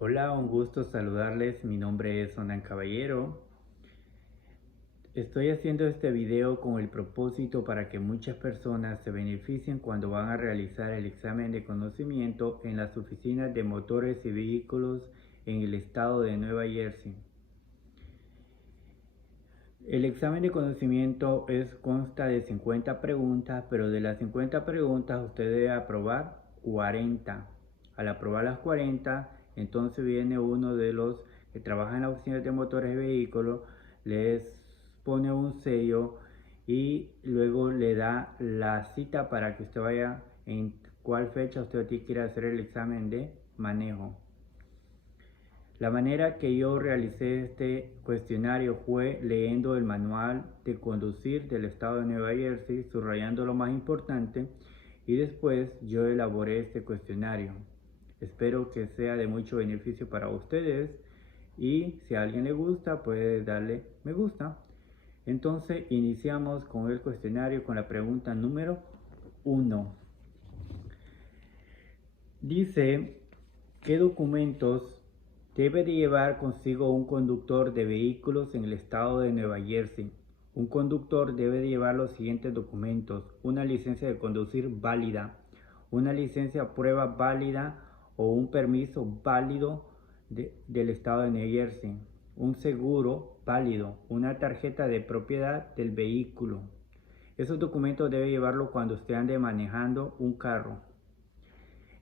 Hola, un gusto saludarles. Mi nombre es Onan Caballero. Estoy haciendo este video con el propósito para que muchas personas se beneficien cuando van a realizar el examen de conocimiento en las oficinas de motores y vehículos en el estado de Nueva Jersey. El examen de conocimiento consta de 50 preguntas, pero de las 50 preguntas usted debe aprobar 40. Al aprobar las 40, entonces viene uno de los que trabaja en la oficina de motores y vehículos, les pone un sello y luego le da la cita para que usted vaya en cuál fecha usted quiere hacer el examen de manejo. La manera que yo realicé este cuestionario fue leyendo el manual de conducir del estado de Nueva Jersey, subrayando lo más importante y después yo elaboré este cuestionario. Espero que sea de mucho beneficio para ustedes y si a alguien le gusta puede darle me gusta. Entonces iniciamos con el cuestionario con la pregunta número 1. Dice, ¿qué documentos debe de llevar consigo un conductor de vehículos en el estado de Nueva Jersey? Un conductor debe de llevar los siguientes documentos: una licencia de conducir válida, una licencia a prueba válida o un permiso válido del estado de Nueva Jersey, un seguro válido, una tarjeta de propiedad del vehículo. Esos documentos debe llevarlo cuando usted ande manejando un carro.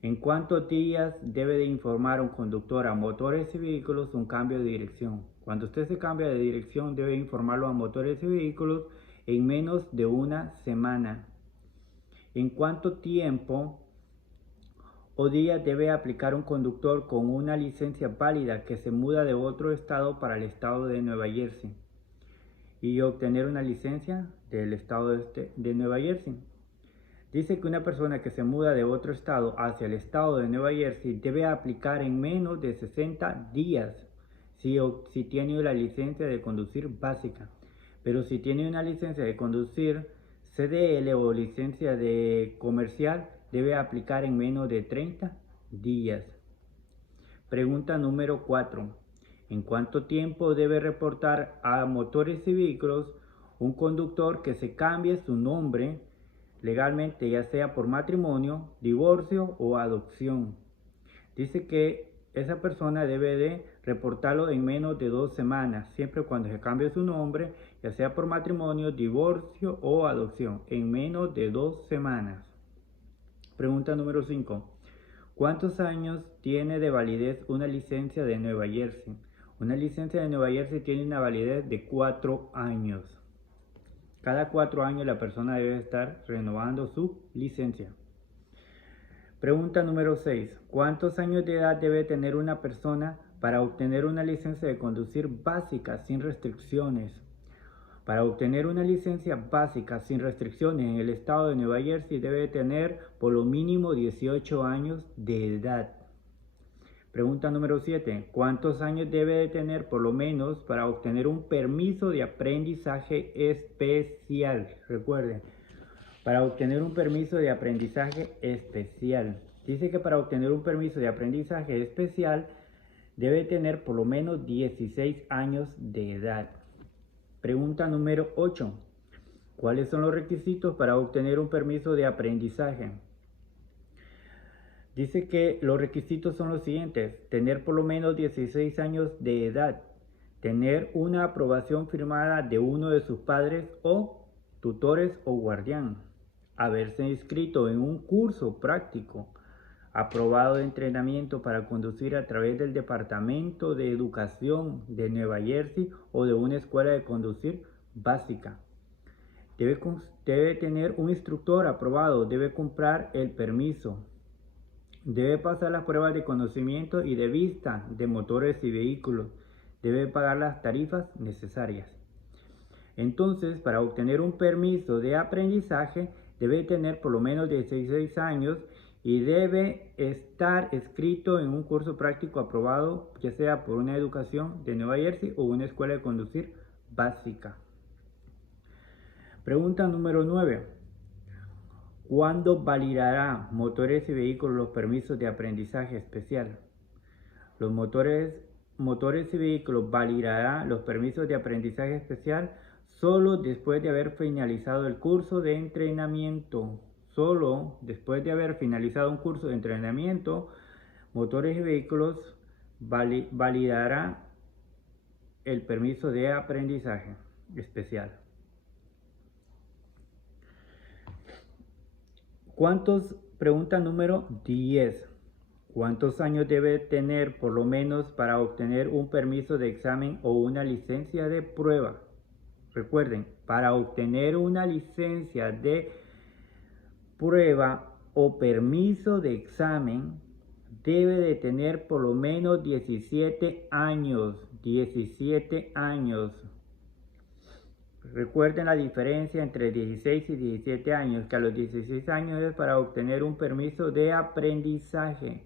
¿En cuántos días debe de informar un conductor a motores y vehículos un cambio de dirección? Cuando usted se cambia de dirección debe informarlo a motores y vehículos en menos de una semana. ¿En cuánto tiempo o días debe aplicar un conductor con una licencia válida que se muda de otro estado para el estado de Nueva Jersey y obtener una licencia del estado de Nueva Jersey? Dice que una persona que se muda de otro estado hacia el estado de Nueva Jersey debe aplicar en menos de 60 días si tiene la licencia de conducir básica. Pero si tiene una licencia de conducir CDL o licencia de comercial, debe aplicar en menos de 30 días. Pregunta número 4. ¿En cuánto tiempo debe reportar a motores y vehículos un conductor que se cambie su nombre legalmente, ya sea por matrimonio, divorcio o adopción? Dice que esa persona debe de reportarlo en menos de 2 semanas, siempre cuando se cambie su nombre, ya sea por matrimonio, divorcio o adopción, en menos de 2 semanas. Pregunta número 5. ¿Cuántos años tiene de validez una licencia de Nueva Jersey? Una licencia de Nueva Jersey tiene una validez de 4 años. Cada 4 años la persona debe estar renovando su licencia. Pregunta número 6. ¿Cuántos años de edad debe tener una persona para obtener una licencia de conducir básica sin restricciones? Para obtener una licencia básica sin restricciones en el estado de Nueva Jersey debe tener por lo mínimo 18 años de edad. Pregunta número 7. ¿Cuántos años debe de tener por lo menos para obtener un permiso de aprendizaje especial? Recuerden, para obtener un permiso de aprendizaje especial. Dice que para obtener un permiso de aprendizaje especial debe tener por lo menos 16 años de edad. Pregunta número 8. ¿Cuáles son los requisitos para obtener un permiso de aprendizaje? Dice que los requisitos son los siguientes: tener por lo menos 16 años de edad, tener una aprobación firmada de uno de sus padres o tutores o guardián, haberse inscrito en un curso práctico aprobado de entrenamiento para conducir a través del Departamento de Educación de Nueva Jersey o de una escuela de conducir básica. Debe tener un instructor aprobado, debe comprar el permiso. Debe pasar las pruebas de conocimiento y de vista de motores y vehículos. Debe pagar las tarifas necesarias. Entonces, para obtener un permiso de aprendizaje, debe tener por lo menos 16 años y debe estar inscrito en un curso práctico aprobado, ya sea por una educación de Nueva Jersey o una escuela de conducir básica. Pregunta número 9. ¿Cuándo validará motores y vehículos los permisos de aprendizaje especial? Los motores y vehículos validarán los permisos de aprendizaje especial solo después de haber finalizado el curso de entrenamiento. Solo después de haber finalizado un curso de entrenamiento, motores y vehículos validará el permiso de aprendizaje especial. Pregunta número 10. ¿Cuántos años debe tener por lo menos para obtener un permiso de examen o una licencia de prueba? Recuerden, para obtener una licencia de prueba o permiso de examen, debe de tener por lo menos 17 años. 17 años. Recuerden la diferencia entre 16 y 17 años, que a los 16 años es para obtener un permiso de aprendizaje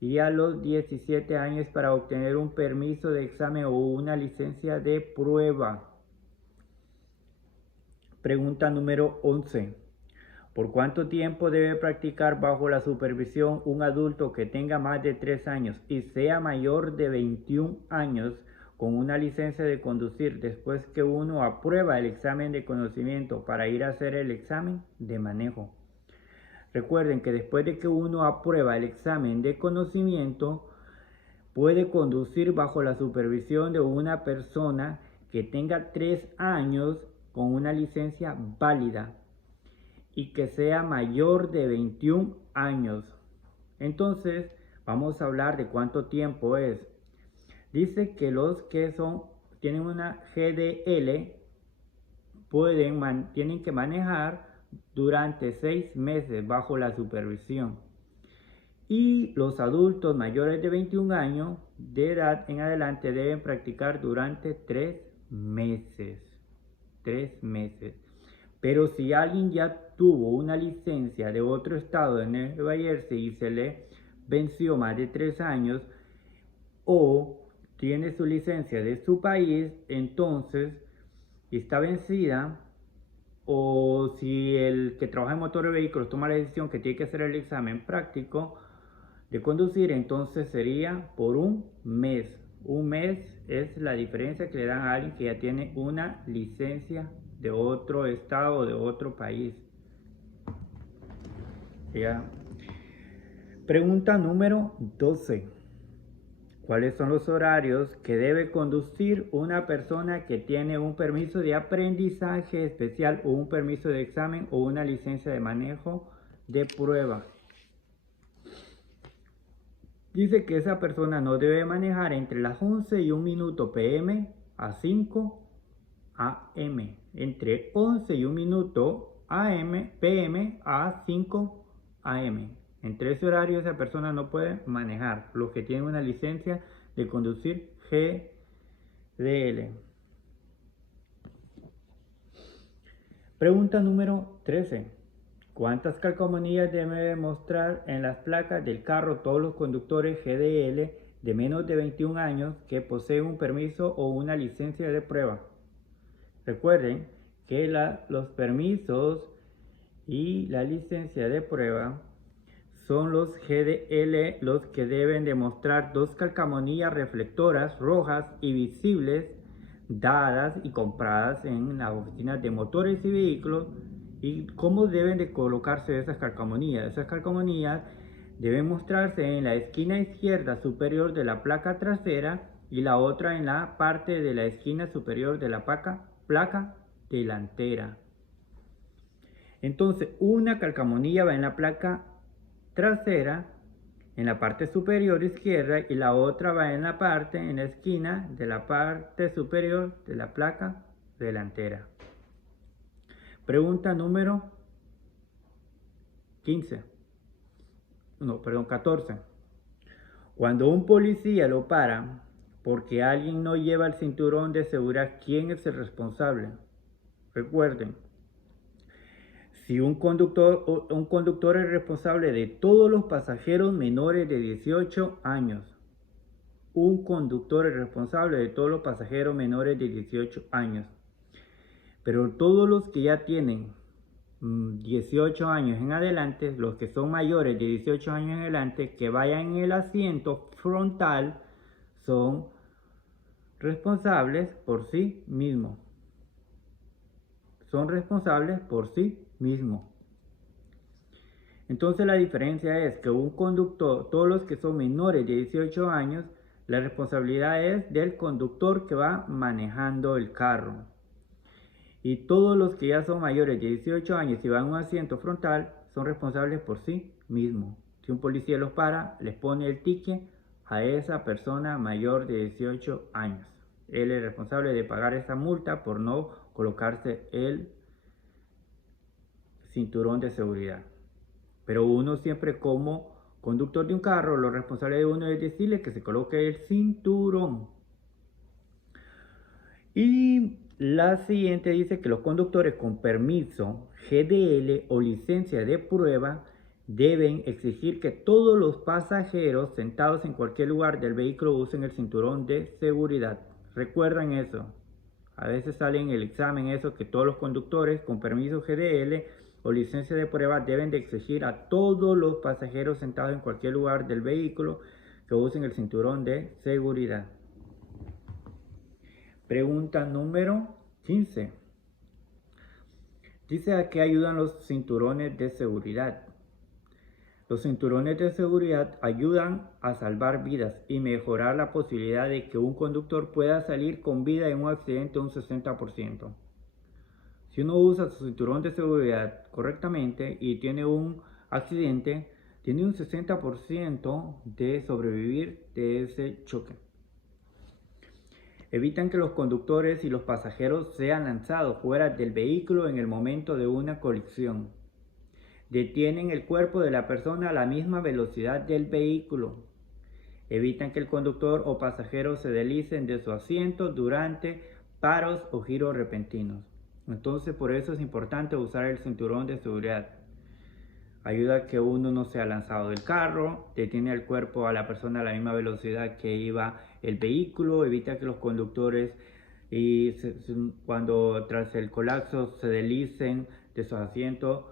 y a los 17 años para obtener un permiso de examen o una licencia de prueba. Pregunta número 11. ¿Por cuánto tiempo debe practicar bajo la supervisión un adulto que tenga más de 3 años y sea mayor de 21 años con una licencia de conducir después que uno aprueba el examen de conocimiento para ir a hacer el examen de manejo? Recuerden que después de que uno aprueba el examen de conocimiento, puede conducir bajo la supervisión de una persona que tenga 3 años con una licencia válida y que sea mayor de 21 años. Entonces, vamos a hablar de cuánto tiempo es. Dice que los que tienen una GDL tienen que manejar durante 6 meses bajo la supervisión. Y los adultos mayores de 21 años de edad en adelante deben practicar durante 3 meses. 3 meses. Pero si alguien ya tuvo una licencia de otro estado de Nueva Jersey y se le venció más de 3 años, o tiene su licencia de su país, entonces está vencida, o si el que trabaja en motor de vehículos toma la decisión que tiene que hacer el examen práctico de conducir, entonces sería por un mes. Un mes es la diferencia que le dan a alguien que ya tiene una licencia de otro estado o de otro país. Ya. Pregunta número 12. ¿Cuáles son los horarios que debe conducir una persona que tiene un permiso de aprendizaje especial o un permiso de examen o una licencia de manejo de prueba? Dice que esa persona no debe manejar entre las 11 y 1 minuto PM a 5 AM. Entre 11 y 1 minuto PM a 5 AM. Entre ese horario esa persona no puede manejar. Los que tienen una licencia de conducir GDL. Pregunta número 13. ¿Cuántas calcomanías deben mostrar en las placas del carro todos los conductores GDL de menos de 21 años que poseen un permiso o una licencia de prueba? Recuerden que los permisos y la licencia de prueba son los GDL los que deben demostrar 2 calcomanías reflectoras rojas y visibles dadas y compradas en las oficinas de motores y vehículos. ¿Y cómo deben de colocarse esas calcomanías? Esas calcomanías deben mostrarse en la esquina izquierda superior de la placa trasera y la otra en la parte de la esquina superior de la placa delantera. Entonces, una calcomanía va en la placa trasera, en la parte superior izquierda, y la otra va en la esquina de la parte superior de la placa delantera. Pregunta número 14. Cuando un policía lo para porque alguien no lleva el cinturón de seguridad, ¿quién es el responsable? Recuerden, si un conductor es responsable de todos los pasajeros menores de 18 años. Un conductor es responsable de todos los pasajeros menores de 18 años. Pero todos los que ya tienen 18 años en adelante, los que son mayores de 18 años en adelante, que vayan en el asiento frontal, son responsables por sí mismos. Son responsables por sí mismos. Entonces la diferencia es que un conductor, todos los que son menores de 18 años, la responsabilidad es del conductor que va manejando el carro. Y todos los que ya son mayores de 18 años y van en un asiento frontal son responsables por sí mismos. Si un policía los para, les pone el ticket a esa persona mayor de 18 años. Él es responsable de pagar esa multa por no colocarse el cinturón de seguridad. Pero uno siempre como conductor de un carro, lo responsable de uno es decirle que se coloque el cinturón. Y la siguiente dice que los conductores con permiso GDL o licencia de prueba deben exigir que todos los pasajeros sentados en cualquier lugar del vehículo usen el cinturón de seguridad. Recuerden eso. A veces sale en el examen eso, que todos los conductores con permiso GDL o licencia de prueba deben de exigir a todos los pasajeros sentados en cualquier lugar del vehículo que usen el cinturón de seguridad. Pregunta número 15. Dice: ¿a qué ayudan los cinturones de seguridad? Los cinturones de seguridad ayudan a salvar vidas y mejorar la posibilidad de que un conductor pueda salir con vida en un accidente un 60%. Si uno usa su cinturón de seguridad correctamente y tiene un accidente, tiene un 60% de sobrevivir de ese choque. Evitan que los conductores y los pasajeros sean lanzados fuera del vehículo en el momento de una colisión. Detienen el cuerpo de la persona a la misma velocidad del vehículo. Evitan que el conductor o pasajero se deslicen de su asiento durante paros o giros repentinos. Entonces, por eso es importante usar el cinturón de seguridad. Ayuda a que uno no sea lanzado del carro, detiene el cuerpo a la persona a la misma velocidad que iba el vehículo, evita que los conductores cuando tras el colapso se deslicen de sus asientos.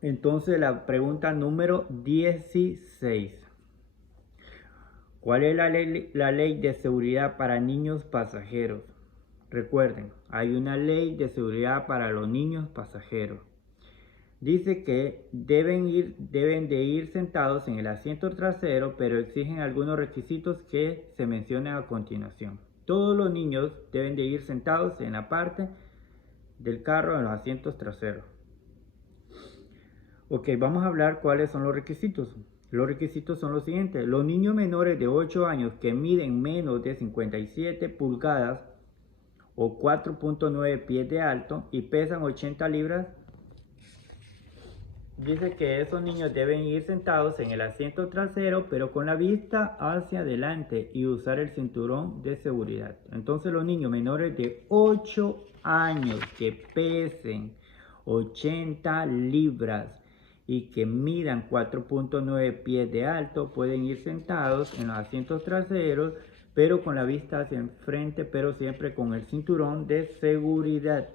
Entonces la pregunta número 16. ¿Cuál es la ley de seguridad para niños pasajeros? Recuerden, hay una ley de seguridad para los niños pasajeros. Dice que deben de ir sentados en el asiento trasero, pero exigen algunos requisitos que se mencionan a continuación. Todos los niños deben de ir sentados en la parte del carro en los asientos traseros. Ok, vamos a hablar cuáles son los requisitos. Los requisitos son los siguientes. Los niños menores de 8 años que miden menos de 57 pulgadas o 4.9 pies de alto y pesan 80 libras, dice que esos niños deben ir sentados en el asiento trasero, pero con la vista hacia adelante y usar el cinturón de seguridad. Entonces los niños menores de 8 años que pesen 80 libras y que midan 4.9 pies de alto pueden ir sentados en los asientos traseros, pero con la vista hacia enfrente, pero siempre con el cinturón de seguridad.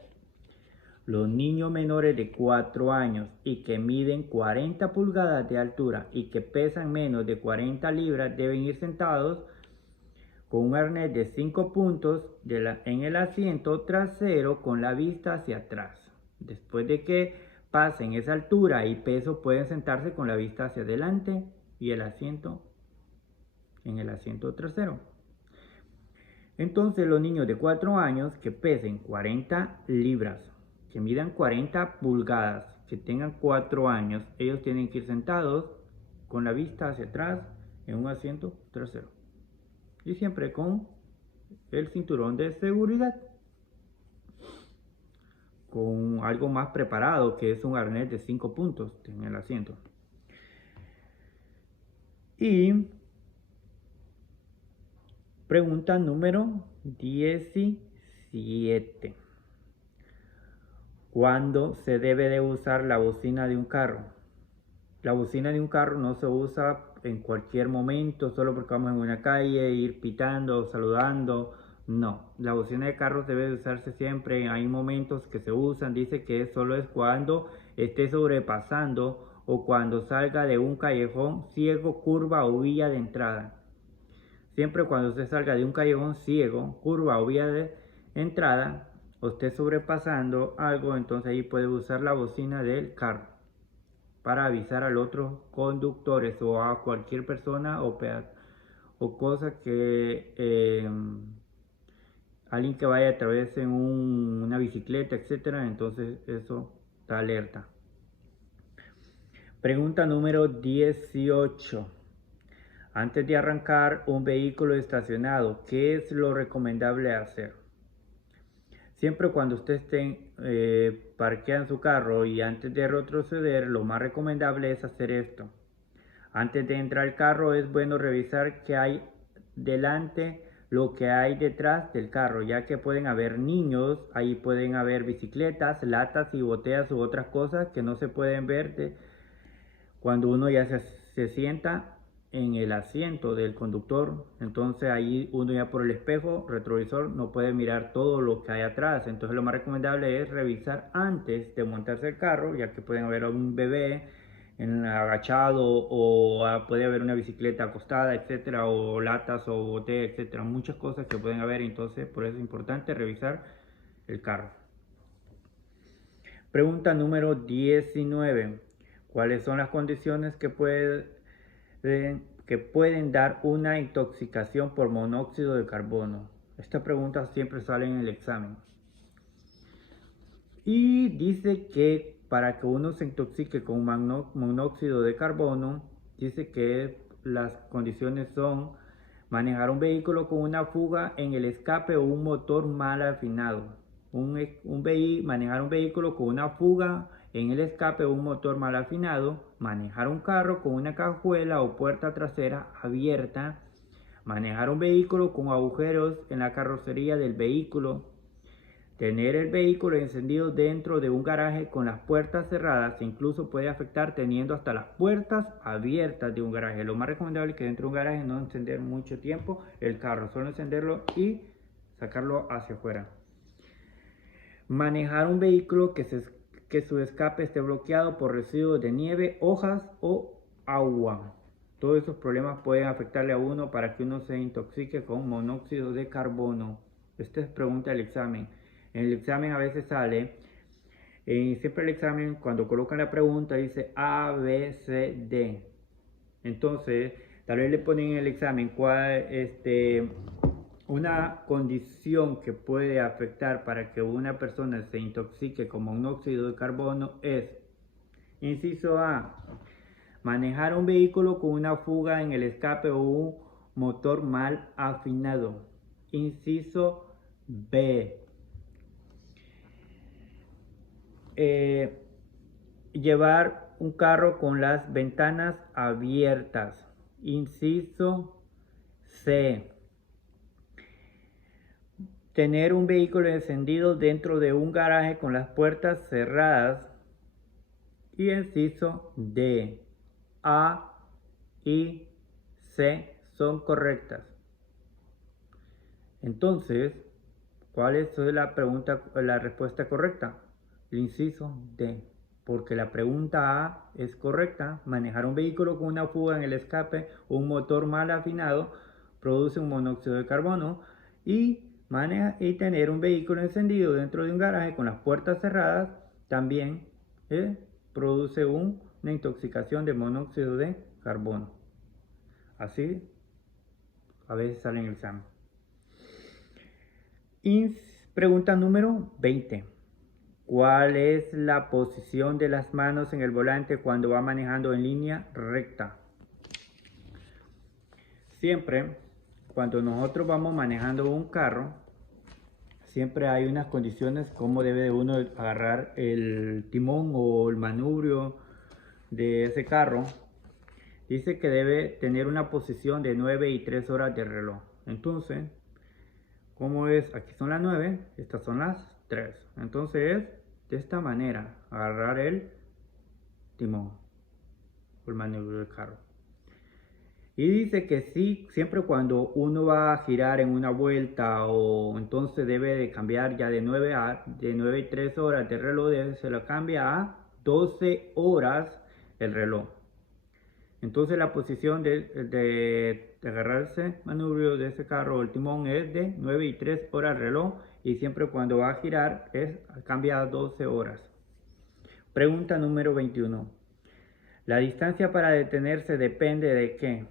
Los niños menores de 4 años y que miden 40 pulgadas de altura y que pesan menos de 40 libras deben ir sentados con un arnés de 5 puntos en el asiento trasero con la vista hacia atrás. Después de que pasen esa altura y peso pueden sentarse con la vista hacia adelante y el asiento en el asiento trasero. Entonces los niños de 4 años que pesen 40 libras, que midan 40 pulgadas, que tengan 4 años, ellos tienen que ir sentados con la vista hacia atrás en un asiento trasero. Y siempre con el cinturón de seguridad. Con algo más preparado, que es un arnés de 5 puntos en el asiento. Y pregunta número 17. ¿Cuándo se debe de usar la bocina de un carro? La bocina de un carro no se usa en cualquier momento, solo porque vamos en una calle, ir pitando, saludando. No, la bocina de carros debe de usarse siempre. Hay momentos que se usan, dice que solo es cuando esté sobrepasando o cuando salga de un callejón ciego, curva o vía de entrada. Siempre cuando usted salga de un callejón ciego, curva o vía de entrada, o esté sobrepasando algo, entonces ahí puede usar la bocina del carro para avisar a los otros conductores o a cualquier persona o cosa que alguien que vaya a través en una bicicleta, etcétera, entonces eso está alerta. Pregunta número 18. Antes de arrancar un vehículo estacionado, ¿qué es lo recomendable hacer? Siempre cuando usted esté parqueando su carro y antes de retroceder, lo más recomendable es hacer esto. Antes de entrar al carro es bueno revisar qué hay delante, lo que hay detrás del carro, ya que pueden haber niños, ahí pueden haber bicicletas, latas y botellas u otras cosas que no se pueden ver cuando uno ya se sienta en el asiento del conductor. Entonces ahí uno ya por el espejo retrovisor no puede mirar todo lo que hay atrás. Entonces lo más recomendable es revisar antes de montarse el carro, ya que pueden haber un bebé agachado o puede haber una bicicleta acostada, etcétera, o latas o botellas, etcétera, muchas cosas que pueden haber. Entonces por eso es importante revisar el carro. Pregunta número 19. ¿Cuáles son las condiciones que pueden dar una intoxicación por monóxido de carbono? Esta pregunta siempre sale en el examen. Y dice que para que uno se intoxique con monóxido de carbono, dice que las condiciones son manejar un vehículo con una fuga en el escape o un motor mal afinado. Manejar un vehículo con una fuga en el escape o un motor mal afinado. Manejar un carro con una cajuela o puerta trasera abierta. Manejar un vehículo con agujeros en la carrocería del vehículo. Tener el vehículo encendido dentro de un garaje con las puertas cerradas incluso puede afectar teniendo hasta las puertas abiertas de un garaje. Lo más recomendable es que dentro de un garaje no encender mucho tiempo el carro, solo encenderlo y sacarlo hacia afuera. Manejar un vehículo que su escape esté bloqueado por residuos de nieve, hojas o agua. Todos esos problemas pueden afectarle a uno para que uno se intoxique con monóxido de carbono. Esta es pregunta del examen. En el examen a veces sale, siempre el examen cuando colocan la pregunta dice A, B, C, D. Entonces, tal vez le ponen en el examen una condición que puede afectar para que una persona se intoxique con monóxido de carbono es, inciso A, manejar un vehículo con una fuga en el escape o un motor mal afinado. Inciso B, llevar un carro con las ventanas abiertas. Inciso C, tener un vehículo encendido dentro de un garaje con las puertas cerradas. Y inciso D, A y C son correctas. Entonces, ¿cuál es la respuesta correcta? El inciso D, porque la pregunta A es correcta. Manejar un vehículo con una fuga en el escape o un motor mal afinado produce un monóxido de carbono y tener un vehículo encendido dentro de un garaje con las puertas cerradas también produce una intoxicación de monóxido de carbono. Así a veces sale en el examen. Pregunta número 20. ¿Cuál es la posición de las manos en el volante cuando va manejando en línea recta? Siempre, cuando nosotros vamos manejando un carro, siempre hay unas condiciones como debe uno agarrar el timón o el manubrio de ese carro. Dice que debe tener una posición de 9 y 3 horas de reloj. Entonces, ¿cómo es? Aquí son las 9, estas son las 3. Entonces es de esta manera, agarrar el timón o el manubrio del carro. Y dice que sí, siempre cuando uno va a girar en una vuelta o entonces debe de cambiar ya de 9 y 3 horas de reloj, se lo cambia a 12 horas el reloj. Entonces la posición de agarrarse manubrio de ese carro o el timón es de 9 y 3 horas el reloj y siempre cuando va a girar cambia a 12 horas. Pregunta número 21. La distancia para detenerse depende de qué.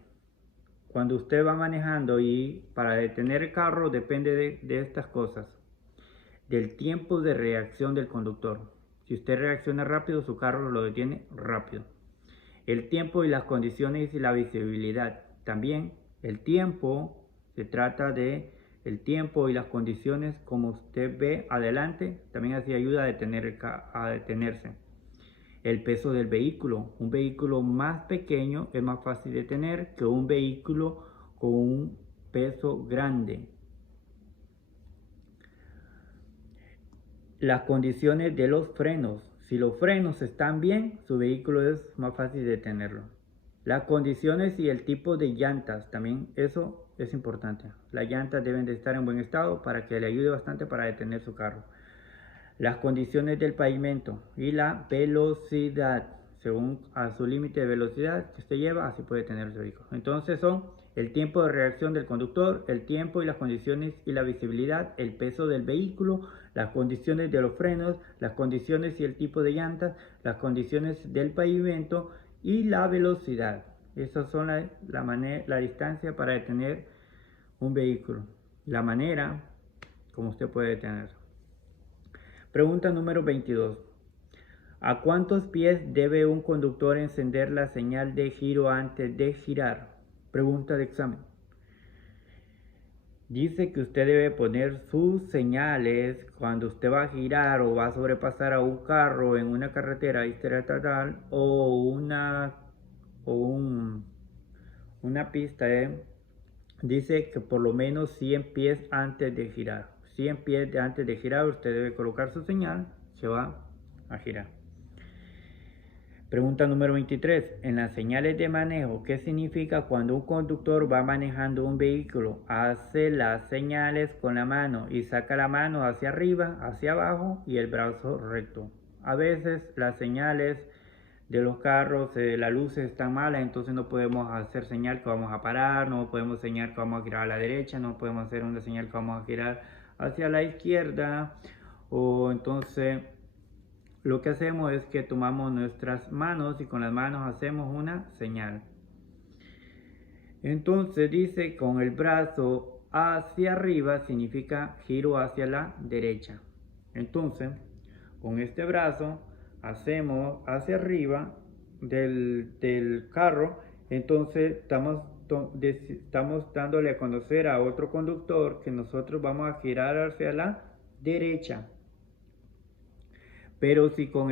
Cuando usted va manejando y para detener el carro depende de estas cosas. Del tiempo de reacción del conductor. Si usted reacciona rápido, su carro lo detiene rápido. El tiempo y las condiciones y la visibilidad. También el tiempo, se trata de el tiempo y las condiciones como usted ve adelante, también así ayuda a detenerse. El peso del vehículo. Un vehículo más pequeño es más fácil de detener que un vehículo con un peso grande. Las condiciones de los frenos. Si los frenos están bien, su vehículo es más fácil de detenerlo. Las condiciones y el tipo de llantas, también eso es importante. Las llantas deben de estar en buen estado para que le ayude bastante para detener su carro. Las condiciones del pavimento y la velocidad, según a su límite de velocidad que usted lleva, así puede tener su vehículo. Entonces son el tiempo de reacción del conductor, el tiempo y las condiciones y la visibilidad, el peso del vehículo, las condiciones de los frenos, las condiciones y el tipo de llantas, las condiciones del pavimento y la velocidad. Esas son la distancia para detener un vehículo. La manera como usted puede detenerlo. Pregunta número 22. ¿A cuántos pies debe un conductor encender la señal de giro antes de girar? Pregunta de examen. Dice que usted debe poner sus señales cuando usted va a girar o va a sobrepasar a un carro en una carretera estatal o una pista. Dice que por lo menos 100 pies antes de girar. 100 pies antes de girar usted debe colocar su señal, se va a girar. Pregunta número 23. En las señales de manejo, ¿qué significa cuando un conductor va manejando un vehículo? Hace las señales con la mano y saca la mano hacia arriba, hacia abajo y el brazo recto. A veces las señales de los carros, las luces están malas, entonces no podemos hacer señal que vamos a parar, no podemos señal que vamos a girar a la derecha, no podemos hacer una señal que vamos a girar hacia la izquierda, o entonces lo que hacemos es que tomamos nuestras manos y con las manos hacemos una señal. Entonces dice con el brazo hacia arriba significa giro hacia la derecha. Entonces con este brazo hacemos hacia arriba del carro, entonces estamos dándole a conocer a otro conductor que nosotros vamos a girar hacia la derecha. Pero si con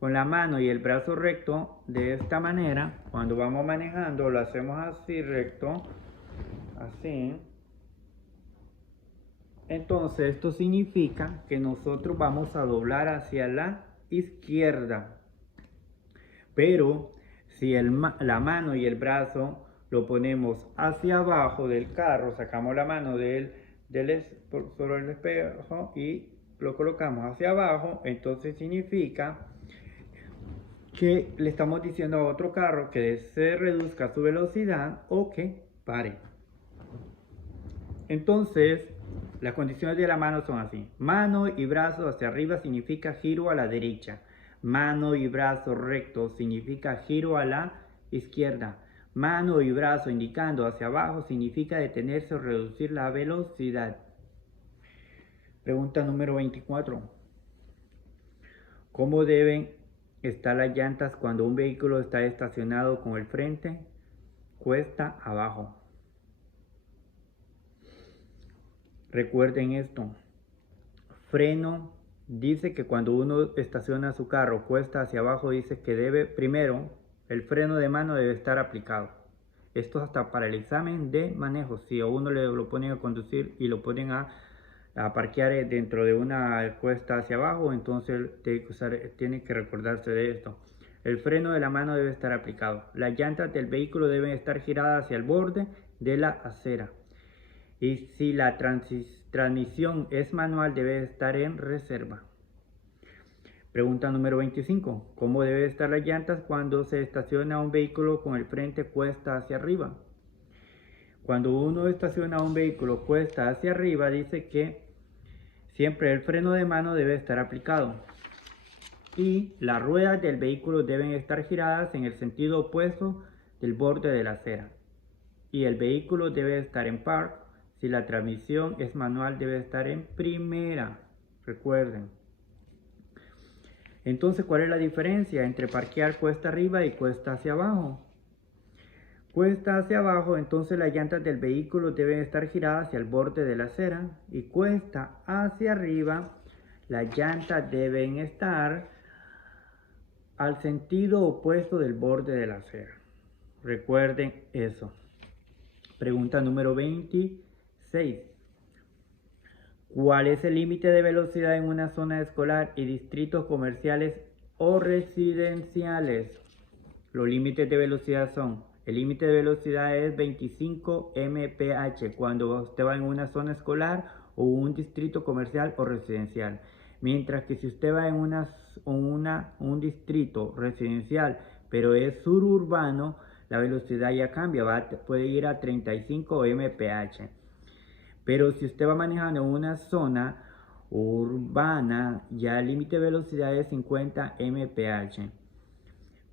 la mano y el brazo recto, de esta manera, cuando vamos manejando, lo hacemos así recto, así. Entonces esto significa que nosotros vamos a doblar hacia la izquierda. Pero si la mano y el brazo lo ponemos hacia abajo del carro, sacamos la mano sobre el espejo y lo colocamos hacia abajo, entonces significa que le estamos diciendo a otro carro que se reduzca su velocidad o que pare. Entonces, las condiciones de la mano son así. Mano y brazo hacia arriba significa giro a la derecha. Mano y brazo recto significa giro a la izquierda. Mano y brazo indicando hacia abajo significa detenerse o reducir la velocidad. Pregunta número 24. ¿Cómo deben estar las llantas cuando un vehículo está estacionado con el frente cuesta abajo? Recuerden esto. Freno. Dice que cuando uno estaciona su carro cuesta hacia abajo, dice que primero, el freno de mano debe estar aplicado. Esto hasta para el examen de manejo. Si a uno lo ponen a conducir y lo ponen a parquear dentro de una cuesta hacia abajo, entonces tiene que recordarse de esto. El freno de la mano debe estar aplicado. Las llantas del vehículo deben estar giradas hacia el borde de la acera. Y si la transmisión es manual, debe estar en reserva. Pregunta número 25. ¿Cómo deben estar las llantas cuando se estaciona un vehículo con el frente cuesta hacia arriba? Cuando uno estaciona un vehículo cuesta hacia arriba, dice que siempre el freno de mano debe estar aplicado. Y las ruedas del vehículo deben estar giradas en el sentido opuesto del borde de la acera. Y el vehículo debe estar en park. Si la transmisión es manual, debe estar en primera. Recuerden. Entonces, ¿cuál es la diferencia entre parquear cuesta arriba y cuesta hacia abajo? Cuesta hacia abajo, entonces las llantas del vehículo deben estar giradas hacia el borde de la acera. Y cuesta hacia arriba, las llantas deben estar al sentido opuesto del borde de la acera. Recuerden eso. Pregunta número 26. ¿Cuál es el límite de velocidad en una zona escolar y distritos comerciales o residenciales? Los límites de velocidad son: el límite de velocidad es 25 mph cuando usted va en una zona escolar o un distrito comercial o residencial. Mientras que si usted va en un distrito residencial, pero es suburbano, la velocidad ya cambia, puede ir a 35 mph. Pero si usted va manejando en una zona urbana, ya el límite de velocidad es 50 mph.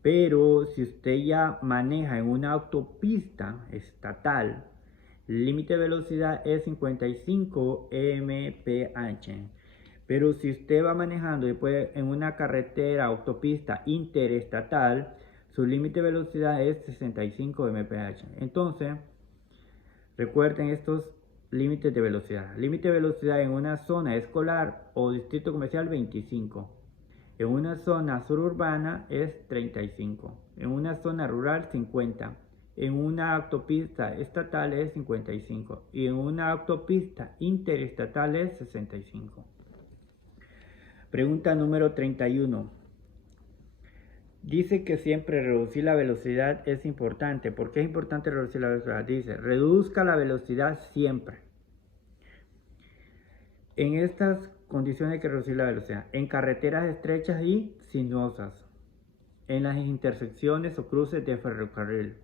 Pero si usted ya maneja en una autopista estatal, el límite de velocidad es 55 mph. Pero si usted va manejando después en una carretera, autopista interestatal, su límite de velocidad es 65 mph. Entonces, recuerden estos límites de velocidad. Límite de velocidad en una zona escolar o distrito comercial, 25. En una zona suburbana es 35. En una zona rural, 50. En una autopista estatal es 55. Y en una autopista interestatal es 65. Pregunta número 31. Dice que siempre reducir la velocidad es importante. ¿Por qué es importante reducir la velocidad? Dice, reduzca la velocidad siempre. En estas condiciones hay que reducir la velocidad. En carreteras estrechas y sinuosas. En las intersecciones o cruces de ferrocarril.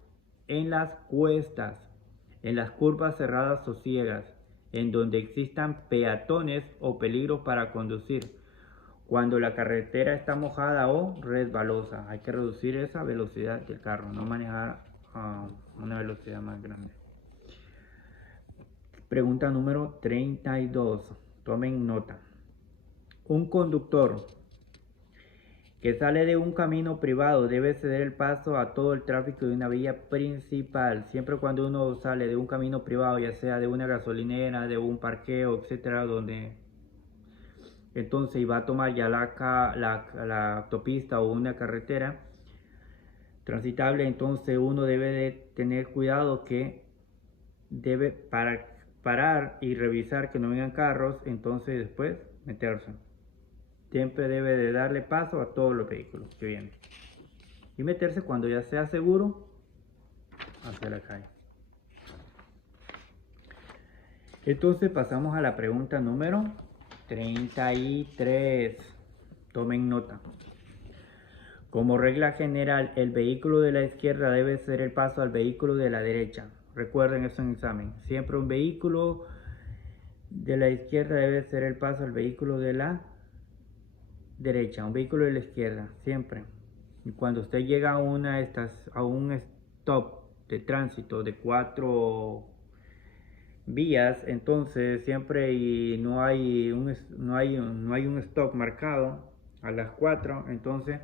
En las cuestas. En las curvas cerradas o ciegas. En donde existan peatones o peligros para conducir. Cuando la carretera está mojada o resbalosa, hay que reducir esa velocidad del carro, no manejar a una velocidad más grande. Pregunta número 32. Tomen nota. Un conductor que sale de un camino privado debe ceder el paso a todo el tráfico de una vía principal. Siempre cuando uno sale de un camino privado, ya sea de una gasolinera, de un parqueo, etcétera, donde entonces va a tomar ya la autopista o una carretera transitable, entonces uno debe de tener cuidado que debe parar y revisar que no vengan carros, entonces después meterse. Siempre debe de darle paso a todos los vehículos que vienen y meterse cuando ya sea seguro hacia la calle. Entonces pasamos a la pregunta número 33. Tomen nota. Como regla general, el vehículo de la izquierda debe ceder el paso al vehículo de la derecha. Recuerden eso en examen. Siempre un vehículo de la izquierda debe ceder el paso al vehículo de la derecha. Un vehículo de la izquierda, siempre. Y cuando usted llega a un stop de tránsito de 4 vías, entonces siempre no hay un stop marcado a las 4, entonces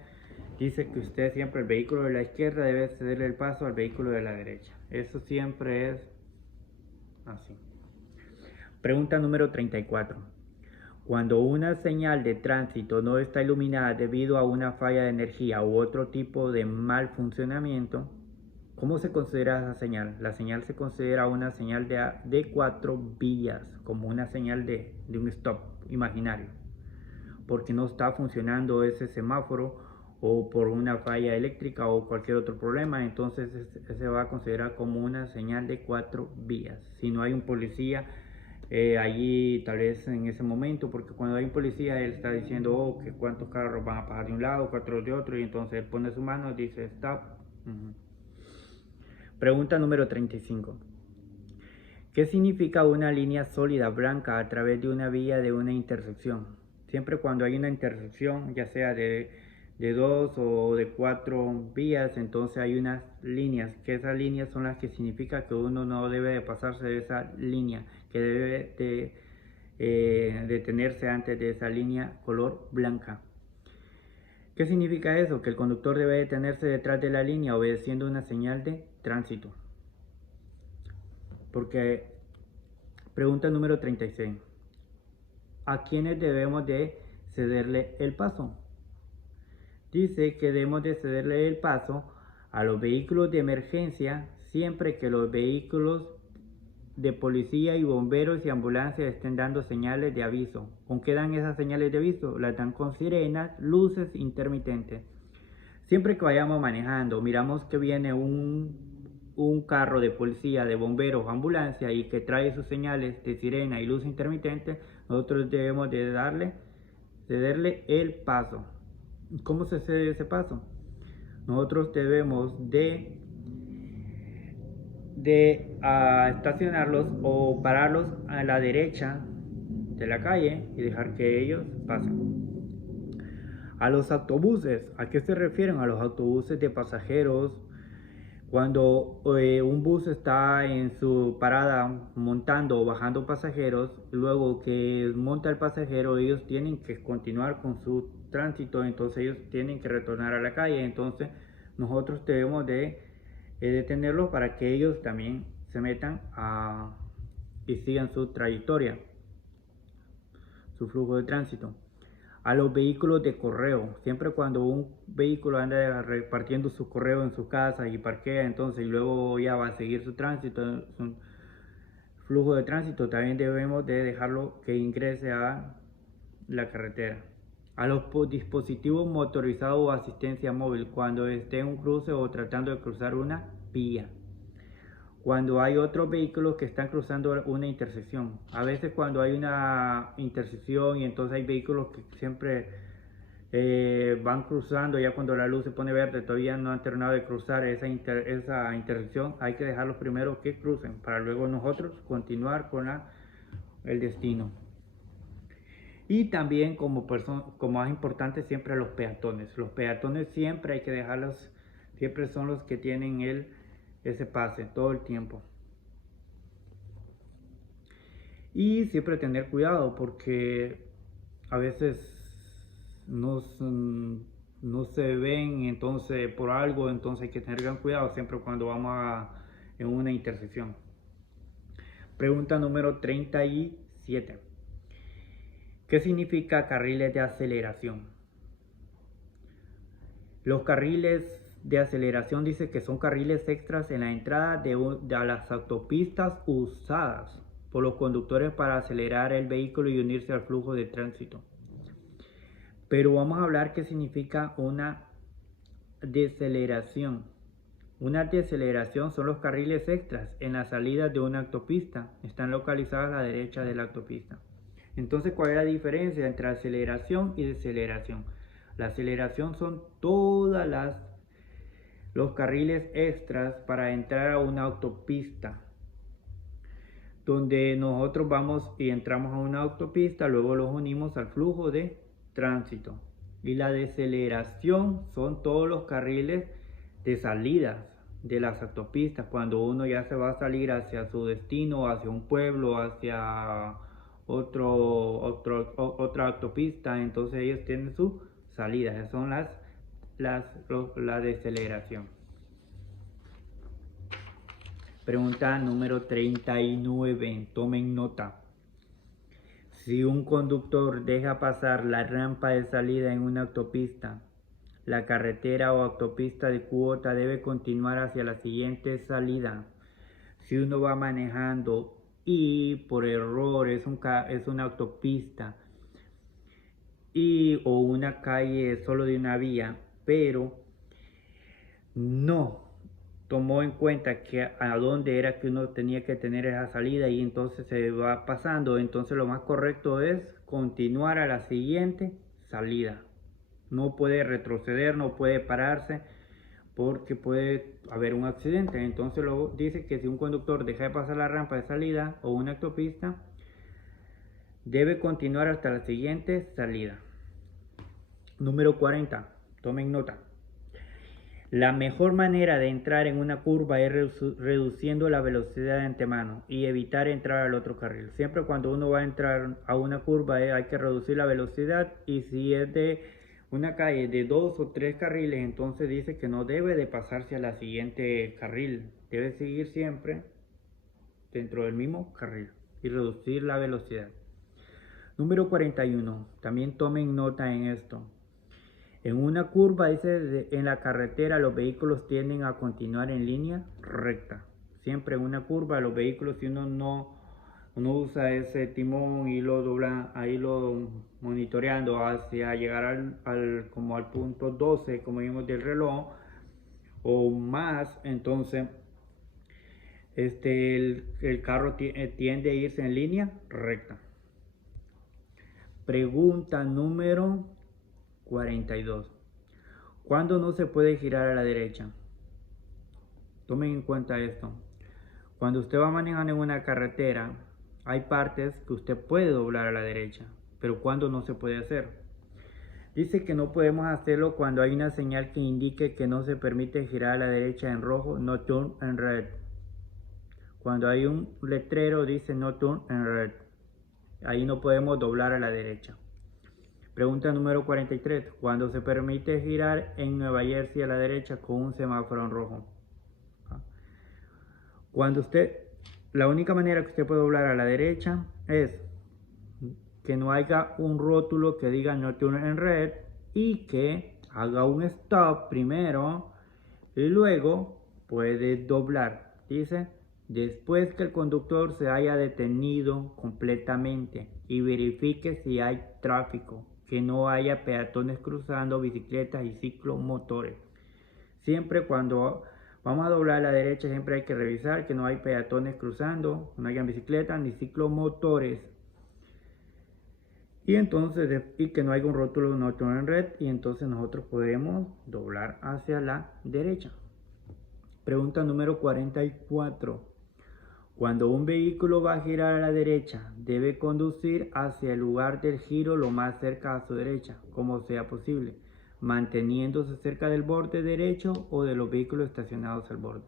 dice que usted siempre, el vehículo de la izquierda debe cederle el paso al vehículo de la derecha. Eso siempre es así. Pregunta número 34. Cuando una señal de tránsito no está iluminada debido a una falla de energía u otro tipo de mal funcionamiento, ¿cómo se considera esa señal? La señal se considera una señal de 4 vías, como una señal de un stop imaginario, porque no está funcionando ese semáforo o por una falla eléctrica o cualquier otro problema, entonces se va a considerar como una señal de 4 vías. Si no hay un policía allí tal vez en ese momento, porque cuando hay un policía él está diciendo que cuántos carros van a pasar de un lado, cuántos de otro, y entonces él pone su mano y dice stop. Pregunta número 35. ¿Qué significa una línea sólida blanca a través de una vía de una intersección? Siempre cuando hay una intersección, ya sea de 2 o de 4 vías, entonces hay unas líneas, que esas líneas son las que significa que uno no debe de pasarse de esa línea, que debe de detenerse antes de esa línea color blanca. ¿Qué significa eso? Que el conductor debe detenerse detrás de la línea obedeciendo una señal de tránsito. Porque, pregunta número 36. ¿A quiénes debemos de cederle el paso? Dice que debemos de cederle el paso a los vehículos de emergencia siempre que los vehículos de policía y bomberos y ambulancias estén dando señales de aviso. ¿Con qué dan esas señales de aviso? Las dan con sirenas, luces intermitentes. Siempre que vayamos manejando, miramos que viene un carro de policía, de bomberos, ambulancia y que trae sus señales de sirena y luz intermitente, nosotros debemos de cederle el paso. ¿Cómo se cede ese paso? Nosotros debemos de estacionarlos o pararlos a la derecha de la calle y dejar que ellos pasen. A los autobuses, ¿a qué se refieren? A los autobuses de pasajeros. Cuando un bus está en su parada montando o bajando pasajeros, luego que monta el pasajero, ellos tienen que continuar con su tránsito, entonces ellos tienen que retornar a la calle, entonces nosotros debemos de detenerlos para que ellos también se metan y sigan su trayectoria, su flujo de tránsito. A los vehículos de correo, siempre cuando un vehículo anda repartiendo su correo en su casa y parquea, entonces y luego ya va a seguir su tránsito, su flujo de tránsito, también debemos de dejarlo que ingrese a la carretera. A los dispositivos motorizados o asistencia móvil, cuando esté en un cruce o tratando de cruzar una vía. Cuando hay otros vehículos que están cruzando una intersección. A veces cuando hay una intersección y entonces hay vehículos que siempre van cruzando, ya cuando la luz se pone verde todavía no han terminado de cruzar esa intersección, hay que dejarlos primero que crucen para luego nosotros continuar con el destino. Y también como más importante siempre los peatones. Los peatones siempre hay que dejarlos, siempre son los que tienen ese pase todo el tiempo. Y siempre tener cuidado porque a veces no se ven, entonces por algo, entonces hay que tener gran cuidado siempre cuando vamos en una intersección. Pregunta número 37. ¿Qué significa carriles de aceleración? Los carriles de aceleración dice que son carriles extras en la entrada de las autopistas usadas por los conductores para acelerar el vehículo y unirse al flujo de tránsito. Pero vamos a hablar qué significa una deceleración. Una deceleración son los carriles extras en la salida de una autopista. Están localizados a la derecha de la autopista. Entonces, ¿cuál es la diferencia entre aceleración y deceleración? La aceleración son todos los carriles extras para entrar a una autopista, donde nosotros vamos y entramos a una autopista, luego los unimos al flujo de tránsito. Y la deceleración son todos los carriles de salida de las autopistas, cuando uno ya se va a salir hacia su destino, hacia un pueblo, hacia otra autopista, entonces ellos tienen su salida. Esas son la deceleración. Pregunta número 39, tomen nota. Si un conductor deja pasar la rampa de salida en una autopista, la carretera o autopista de cuota debe continuar hacia la siguiente salida. Si uno va manejando y por error es una autopista o una calle solo de una vía, pero no tomó en cuenta que a dónde era que uno tenía que tener esa salida y entonces se va pasando. Entonces lo más correcto es continuar a la siguiente salida. No puede retroceder, no puede pararse porque puede haber un accidente. Entonces luego dice que si un conductor deja de pasar la rampa de salida o una autopista, debe continuar hasta la siguiente salida. Número 40. Tomen nota. La mejor manera de entrar en una curva es reduciendo la velocidad de antemano y evitar entrar al otro carril. Siempre cuando uno va a entrar a una curva hay que reducir la velocidad, y si es de una calle de 2 o 3 carriles, entonces dice que no debe de pasarse a la siguiente carril. Debe seguir siempre dentro del mismo carril y reducir la velocidad. Número 41. También tomen nota en esto. En una curva, dice, en la carretera los vehículos tienden a continuar en línea recta. Siempre en una curva los vehículos, si uno no usa ese timón y lo dobla, ahí lo monitoreando hacia llegar como al punto 12, como vimos del reloj, o más, entonces el carro tiende a irse en línea recta. Pregunta número 42. ¿Cuándo no se puede girar a la derecha? Tomen en cuenta esto. Cuando usted va manejando en una carretera, hay partes que usted puede doblar a la derecha, pero ¿cuándo no se puede hacer? Dice que no podemos hacerlo cuando hay una señal que indique que no se permite girar a la derecha en rojo, no turn en red. Cuando hay un letrero dice no turn en red, ahí no podemos doblar a la derecha. Pregunta número 43. ¿Cuándo se permite girar en Nueva Jersey a la derecha con un semáforo en rojo? La única manera que usted puede doblar a la derecha es que no haya un rótulo que diga no turn en red y que haga un stop primero y luego puede doblar. Dice, después que el conductor se haya detenido completamente y verifique si hay tráfico, que no haya peatones cruzando, bicicletas y ciclomotores. Siempre cuando vamos a doblar a la derecha, siempre hay que revisar que no hay peatones cruzando, no hayan bicicletas ni ciclomotores. Y entonces, y que no haya un rótulo no turn en red, y entonces nosotros podemos doblar hacia la derecha. Pregunta número 44. Cuando un vehículo va a girar a la derecha, debe conducir hacia el lugar del giro lo más cerca a su derecha, como sea posible, manteniéndose cerca del borde derecho o de los vehículos estacionados al borde.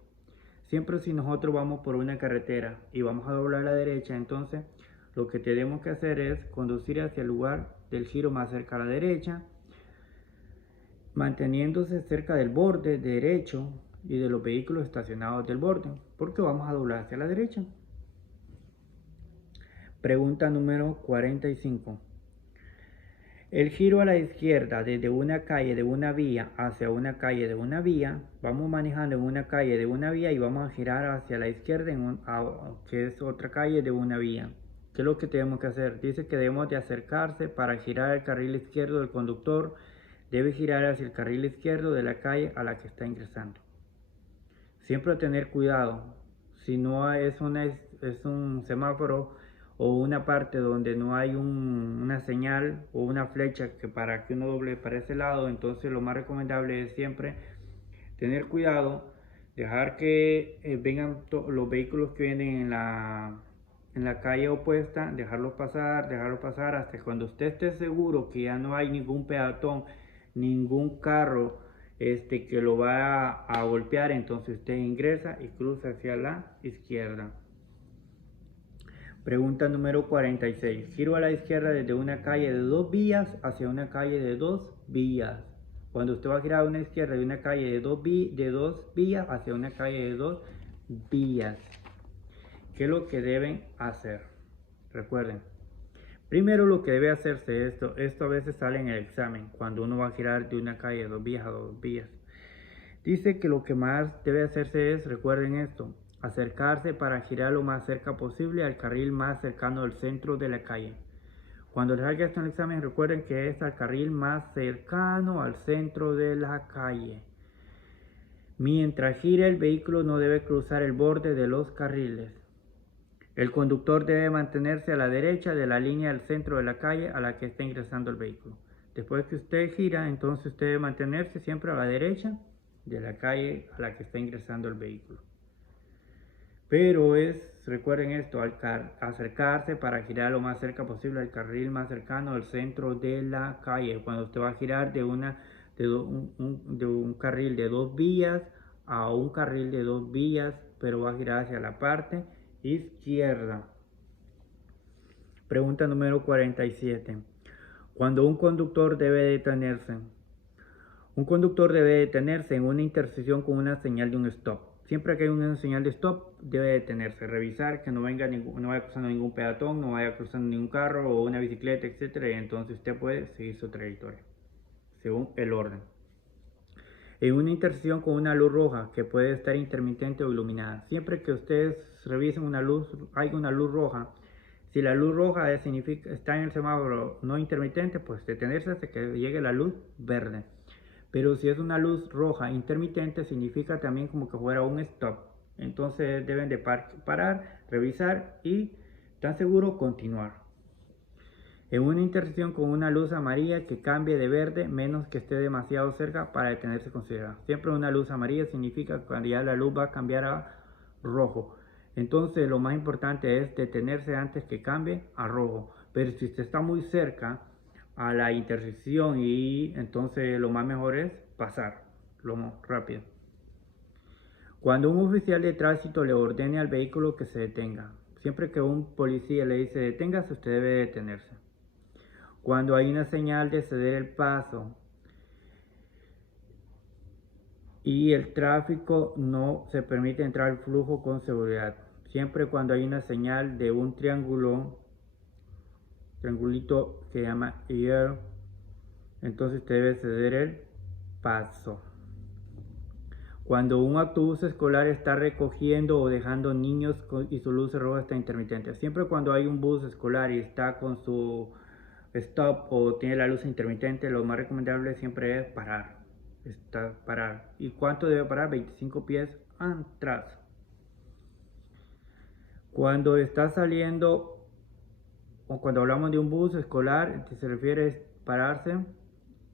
Siempre si nosotros vamos por una carretera y vamos a doblar a la derecha, entonces lo que tenemos que hacer es conducir hacia el lugar del giro más cerca a la derecha, manteniéndose cerca del borde derecho y de los vehículos estacionados del borde, porque vamos a doblar hacia la derecha. Pregunta número 45. El giro a la izquierda desde una calle de una vía hacia una calle de una vía, vamos manejando en una calle de una vía y vamos a girar hacia la izquierda que es otra calle de una vía. ¿Qué es lo que tenemos que hacer? Dice que debemos de acercarse para girar al carril izquierdo del conductor. Debe girar hacia el carril izquierdo de la calle a la que está ingresando. Siempre tener cuidado. Si no es un semáforo o una parte donde no hay una señal o una flecha para que uno doble para ese lado, entonces lo más recomendable es siempre tener cuidado, dejar que vengan los vehículos que vienen en la calle opuesta, dejarlos pasar hasta cuando usted esté seguro que ya no hay ningún peatón, ningún carro que lo va a golpear, entonces usted ingresa y cruza hacia la izquierda. Pregunta número 46. Giro a la izquierda desde una calle de 2 vías hacia una calle de 2 vías. Cuando usted va a girar a una izquierda de una calle de dos vías hacia una calle de 2 vías. ¿Qué es lo que deben hacer? Recuerden. Primero lo que debe hacerse esto a veces sale en el examen, cuando uno va a girar de una calle de 2 vías a 2 vías. Dice que lo que más debe hacerse es, recuerden esto, acercarse para girar lo más cerca posible al carril más cercano al centro de la calle. Cuando les salga esto en el examen, recuerden que es al carril más cercano al centro de la calle. Mientras gira el vehículo no debe cruzar el borde de los carriles. El conductor debe mantenerse a la derecha de la línea del centro de la calle a la que está ingresando el vehículo. Después que usted gira, entonces usted debe mantenerse siempre a la derecha de la calle a la que está ingresando el vehículo. Pero recuerden esto, al acercarse para girar lo más cerca posible al carril más cercano al centro de la calle. Cuando usted va a girar de un carril de 2 vías a un carril de 2 vías, pero va a girar hacia la parte izquierda. Pregunta número 47. Cuando un conductor debe detenerse. Un conductor debe detenerse en una intersección con una señal de un stop. Siempre que hay una señal de stop, debe detenerse, revisar que no vaya cruzando ningún peatón, no vaya cruzando ningún carro o una bicicleta, etc. Y entonces usted puede seguir su trayectoria, según el orden. En una intersección con una luz roja, que puede estar intermitente o iluminada. Siempre que ustedes revisen una luz, hay una luz roja. Si la luz roja está en el semáforo no intermitente, pues detenerse hasta que llegue la luz verde. Pero si es una luz roja intermitente, significa también como que fuera un stop. Entonces deben de parar, revisar y, tan seguro, continuar. En una intersección con una luz amarilla que cambie de verde menos que esté demasiado cerca para detenerse considerado. Siempre una luz amarilla significa que cuando ya la luz va a cambiar a rojo. Entonces lo más importante es detenerse antes que cambie a rojo. Pero si usted está muy cerca a la intersección y entonces lo más mejor es pasar lo más rápido. Cuando un oficial de tránsito le ordene al vehículo que se detenga, siempre que un policía le dice deténgase, usted debe detenerse. Cuando hay una señal de ceder el paso y el tráfico no se permite entrar al flujo con seguridad, siempre cuando hay una señal de un triangulito que se llama EAR, entonces usted debe ceder el paso. Cuando un autobús escolar está recogiendo o dejando niños y su luz roja está intermitente. Siempre cuando hay un bus escolar y está con su stop o tiene la luz intermitente, lo más recomendable siempre es parar. Parar. ¿Y cuánto debe parar? 25 pies atrás. Cuando está saliendo o cuando hablamos de un bus escolar, se refiere a pararse,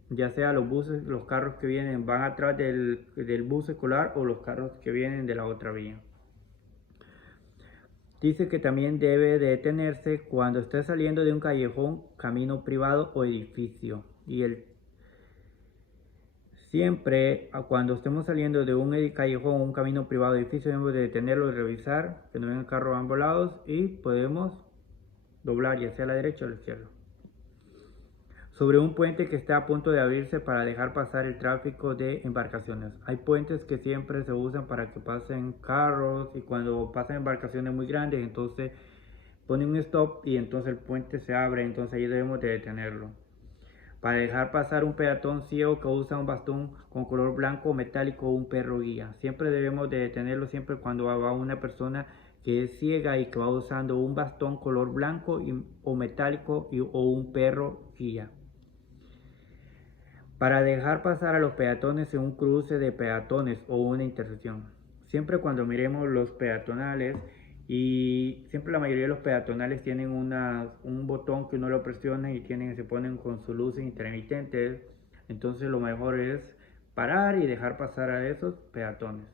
ya sea los carros que van atrás del bus escolar o los carros que vienen de la otra vía. Dice que también debe detenerse cuando esté saliendo de un callejón, camino privado o edificio. Siempre cuando estemos saliendo de un callejón, un camino privado o edificio, debemos de detenerlo y revisar que no vengan carros a ambos lados y podemos doblar ya sea a la derecha o a la izquierda. Sobre un puente que está a punto de abrirse para dejar pasar el tráfico de embarcaciones. Hay puentes que siempre se usan para que pasen carros y cuando pasan embarcaciones muy grandes, entonces ponen un stop y entonces el puente se abre, entonces ahí debemos de detenerlo. Para dejar pasar un peatón ciego que usa un bastón con color blanco o metálico o un perro guía. Siempre debemos de detenerlo siempre cuando va una persona que es ciega y que va usando un bastón color blanco o metálico o un perro guía. Para dejar pasar a los peatones en un cruce de peatones o una intersección. Siempre cuando miremos los peatonales, y siempre la mayoría de los peatonales tienen un botón que uno lo presiona y se ponen con sus luces intermitentes, entonces lo mejor es parar y dejar pasar a esos peatones.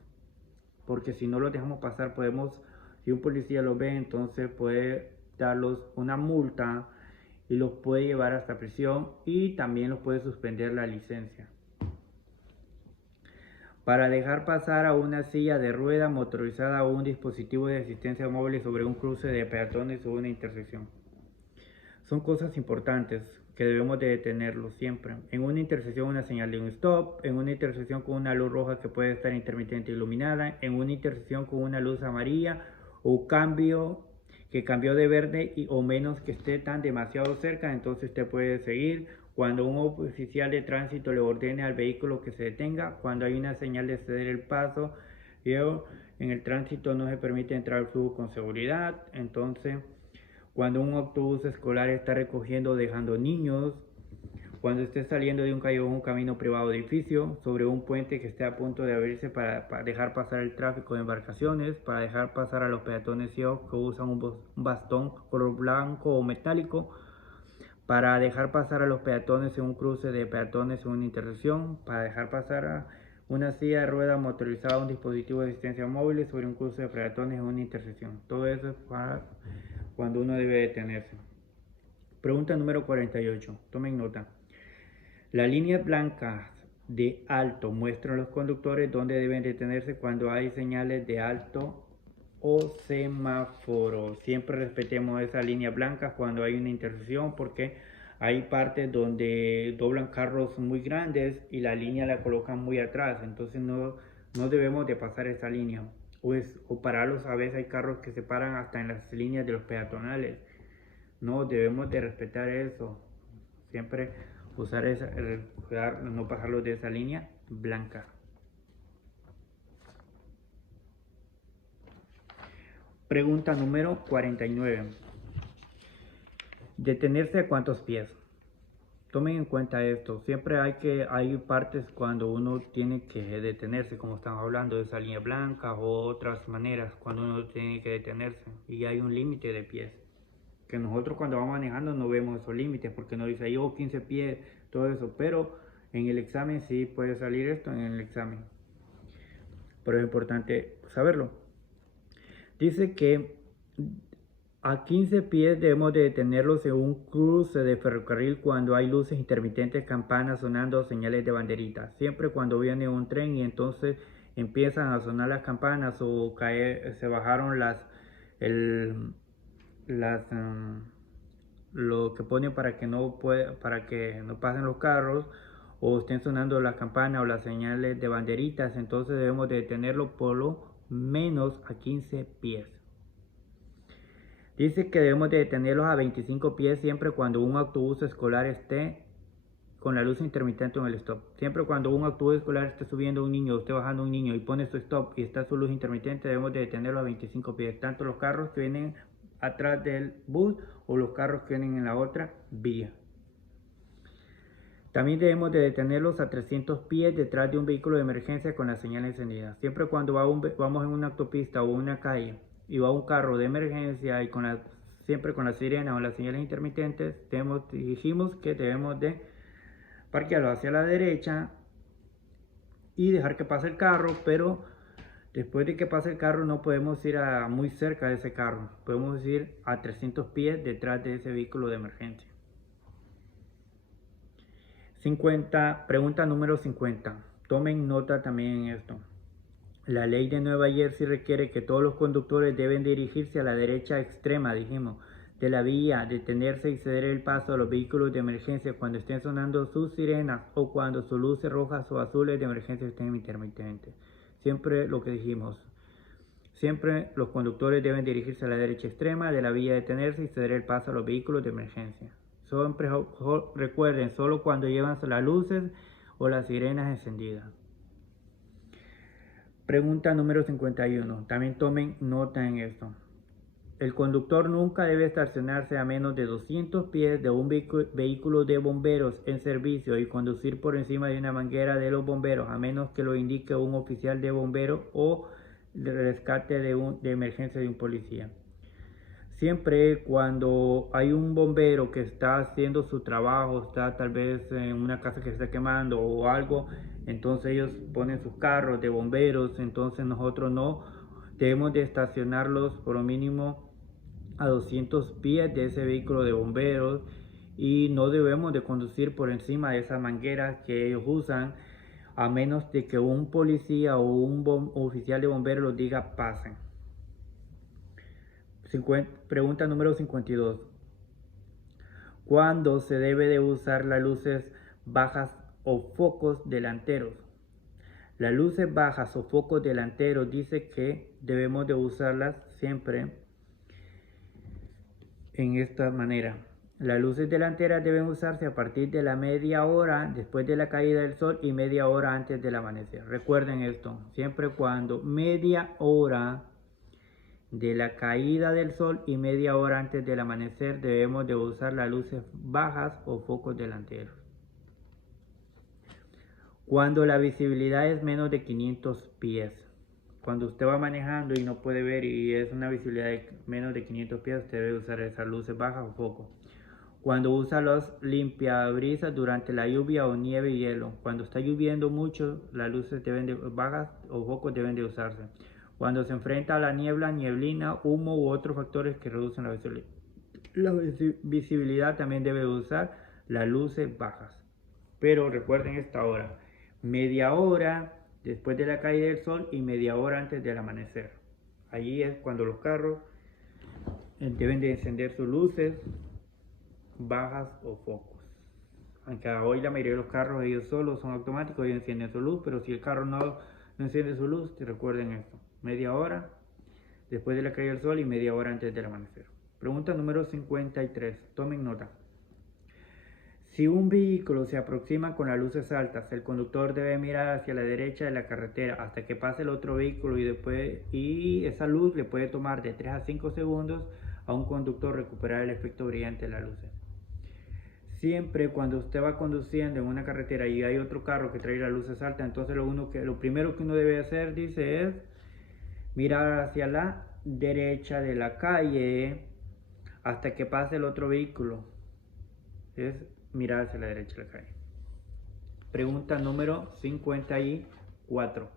Porque si no los dejamos pasar, si un policía los ve, entonces puede darlos una multa y los puede llevar hasta prisión y también los puede suspender la licencia. Para dejar pasar a una silla de rueda motorizada o un dispositivo de asistencia móvil sobre un cruce de peatones o una intersección. Son cosas importantes que debemos de detenerlo siempre. En una intersección una señal de un stop, en una intersección con una luz roja que puede estar intermitente iluminada, en una intersección con una luz amarilla o que cambió de verde o menos que esté tan demasiado cerca, entonces usted puede seguir. Cuando un oficial de tránsito le ordene al vehículo que se detenga, cuando hay una señal de ceder el paso, en el tránsito no se permite entrar al flujo con seguridad, entonces cuando un autobús escolar está recogiendo o dejando niños, cuando esté saliendo de un callejón, un camino privado de edificio, sobre un puente que esté a punto de abrirse para dejar pasar el tráfico de embarcaciones, para dejar pasar a los peatones ciegos que usan un bastón color blanco o metálico, para dejar pasar a los peatones en un cruce de peatones en una intersección, para dejar pasar a una silla de ruedas motorizada, un dispositivo de asistencia móvil sobre un cruce de peatones en una intersección. Todo eso es para cuando uno debe detenerse. Pregunta número 48. Tomen nota. Las líneas blancas de alto muestran a los conductores dónde deben detenerse cuando hay señales de alto o semáforo. Siempre respetemos esas líneas blancas cuando hay una intersección, porque hay partes donde doblan carros muy grandes y la línea la colocan muy atrás, entonces no debemos de pasar esa línea o pararlos. A veces hay carros que se paran hasta en las líneas de los peatonales. No debemos de respetar eso, siempre usar esa, no pasarlos de esa línea blanca. Pregunta número 49. ¿Detenerse a cuántos pies? Tomen en cuenta esto. Siempre hay partes cuando uno tiene que detenerse, como estamos hablando de esa línea blanca, o otras maneras cuando uno tiene que detenerse. Y hay un límite de pies. Que nosotros cuando vamos manejando no vemos esos límites, porque nos dice yo 15 pies, todo eso. Pero en el examen sí puede salir esto en el examen. Pero es importante saberlo. Dice que a 15 pies debemos de detenerlos en un cruce de ferrocarril cuando hay luces intermitentes, campanas sonando, señales de banderita. Siempre cuando viene un tren y entonces empiezan a sonar las campanas o se bajaron lo que ponen para que no pasen los carros, o estén sonando las campanas o las señales de banderitas, entonces debemos de detenerlo por lo menos a 15 pies. Dice que debemos de detenerlos a 25 pies siempre cuando un autobús escolar esté con la luz intermitente en el stop. Siempre cuando un autobús escolar esté subiendo un niño o esté bajando un niño y pone su stop y está su luz intermitente, debemos de detenerlo a 25 pies. Tanto los carros que vienen atrás del bus o los carros que vienen en la otra vía. También debemos de detenerlos a 300 pies detrás de un vehículo de emergencia con la señal encendida. Siempre cuando vamos en una autopista o una calle y va un carro de emergencia y siempre con la sirena o las señales intermitentes, dijimos que debemos de parquearlo hacia la derecha y dejar que pase el carro, pero después de que pase el carro no podemos ir muy cerca de ese carro, podemos ir a 300 pies detrás de ese vehículo de emergencia. 50, pregunta número 50. Tomen nota también en esto. La ley de Nueva Jersey requiere que todos los conductores deben dirigirse a la derecha extrema, dijimos, de la vía, detenerse y ceder el paso a los vehículos de emergencia cuando estén sonando sus sirenas o cuando sus luces rojas o azules de emergencia estén intermitentes. Siempre lo que dijimos. Siempre los conductores deben dirigirse a la derecha extrema de la vía, detenerse y ceder el paso a los vehículos de emergencia. Siempre recuerden, solo cuando llevan las luces o las sirenas encendidas. Pregunta número 51. También tomen nota en esto. El conductor nunca debe estacionarse a menos de 200 pies de un vehículo de bomberos en servicio y conducir por encima de una manguera de los bomberos, a menos que lo indique un oficial de bomberos o de rescate de emergencia de un policía. Siempre cuando hay un bombero que está haciendo su trabajo, está tal vez en una casa que se está quemando o algo, entonces ellos ponen sus carros de bomberos, entonces nosotros no debemos de estacionarlos por lo mínimo a 200 pies de ese vehículo de bomberos y no debemos de conducir por encima de esas mangueras que ellos usan, a menos de que un policía o un oficial de bomberos los diga pasen. Pregunta número 52. ¿Cuándo se debe de usar las luces bajas o focos delanteros? Las luces bajas o focos delanteros dice que debemos de usarlas siempre en esta manera. Las luces delanteras deben usarse a partir de la media hora después de la caída del sol y media hora antes del amanecer. Recuerden esto, siempre cuando media hora de la caída del sol y media hora antes del amanecer debemos de usar las luces bajas o focos delanteros. Cuando la visibilidad es menos de 500 pies. Cuando usted va manejando y no puede ver y es una visibilidad de menos de 500 pies, usted debe usar esas luces bajas o focos. Cuando usa los limpiabrisas durante la lluvia o nieve y hielo. Cuando está lloviendo mucho, las luces bajas o focos deben de usarse. Cuando se enfrenta a la niebla, nieblina, humo u otros factores que reducen la visibilidad, también debe usar las luces bajas. Pero recuerden esta hora, media hora después de la caída del sol y media hora antes del amanecer. Allí es cuando los carros deben de encender sus luces bajas o focos. Aunque hoy la mayoría de los carros ellos solos son automáticos y encienden su luz, pero si el carro no enciende su luz, recuerden esto, media hora después de la caída del sol y media hora antes del amanecer. Pregunta número 53, tomen nota. Si un vehículo se aproxima con las luces altas, el conductor debe mirar hacia la derecha de la carretera hasta que pase el otro vehículo y esa luz le puede tomar de 3 a 5 segundos a un conductor recuperar el efecto brillante de las luces. Siempre cuando usted va conduciendo en una carretera y hay otro carro que trae las luces altas, entonces lo primero que uno debe hacer, dice, es mirar hacia la derecha de la calle hasta que pase el otro vehículo. Es mirar hacia la derecha de la calle. Pregunta número 54.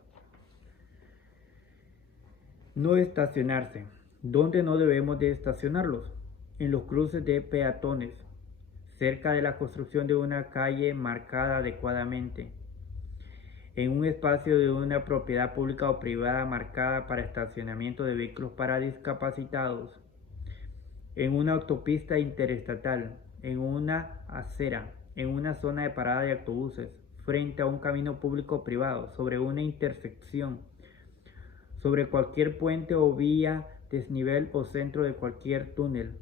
No estacionarse. ¿Dónde no debemos de estacionarlos? En los cruces de peatones, cerca de la construcción de una calle marcada adecuadamente, en un espacio de una propiedad pública o privada marcada para estacionamiento de vehículos para discapacitados, en una autopista interestatal, en una acera, en una zona de parada de autobuses, frente a un camino público o privado, sobre una intersección, sobre cualquier puente o vía, desnivel o centro de cualquier túnel,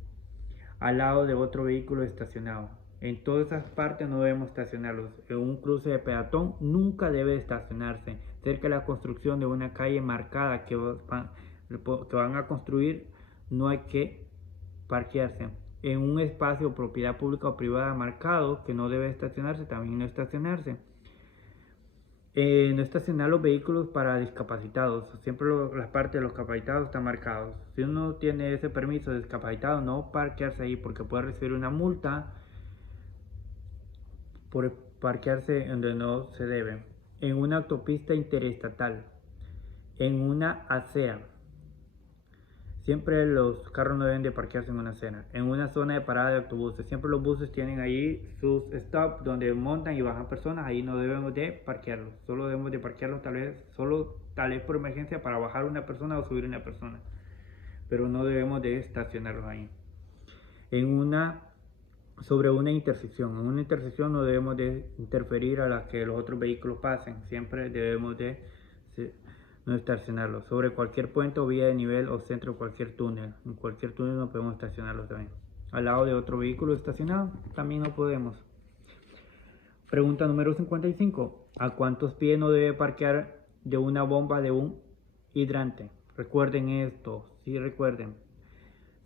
al lado de otro vehículo estacionado. En todas esas partes no debemos estacionarlos. En un cruce de peatón nunca debe estacionarse. Cerca de la construcción de una calle marcada que van a construir, no hay que parquearse. En un espacio o propiedad pública o privada marcado que no debe estacionarse, también no estacionarse. No estacionar los vehículos para discapacitados. Siempre las partes de los discapacitados están marcados. Si uno tiene ese permiso de discapacitado, no parquearse ahí porque puede recibir una multa por parquearse donde no se debe. En una autopista interestatal, en una acera. Siempre los carros no deben de parquearse en una acera. En una zona de parada de autobuses. Siempre los buses tienen ahí sus stops donde montan y bajan personas. Ahí no debemos de parquearlos. Solo debemos de parquearlos tal vez por emergencia para bajar una persona o subir una persona. Pero no debemos de estacionarlos ahí. Sobre una intersección. En una intersección no debemos de interferir a la que los otros vehículos pasen. Siempre debemos de no estacionarlos. Sobre cualquier puente o vía de nivel o centro de cualquier túnel. En cualquier túnel no podemos estacionarlos también. Al lado de otro vehículo estacionado también no podemos. Pregunta número 55. ¿A cuántos pies no debe parquear de una bomba de un hidrante? Recuerden esto, sí recuerden.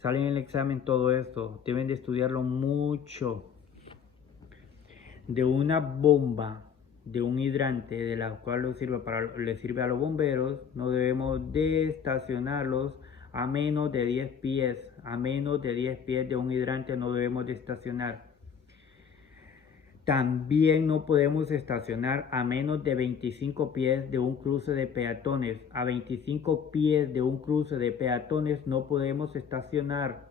Sale en el examen todo esto, deben de estudiarlo mucho. De una bomba, de un hidrante, de la cual le sirve a los bomberos, no debemos de estacionarlos a menos de 10 pies. A menos de 10 pies de un hidrante no debemos de estacionar. También no podemos estacionar a menos de 25 pies de un cruce de peatones. A 25 pies de un cruce de peatones no podemos estacionar.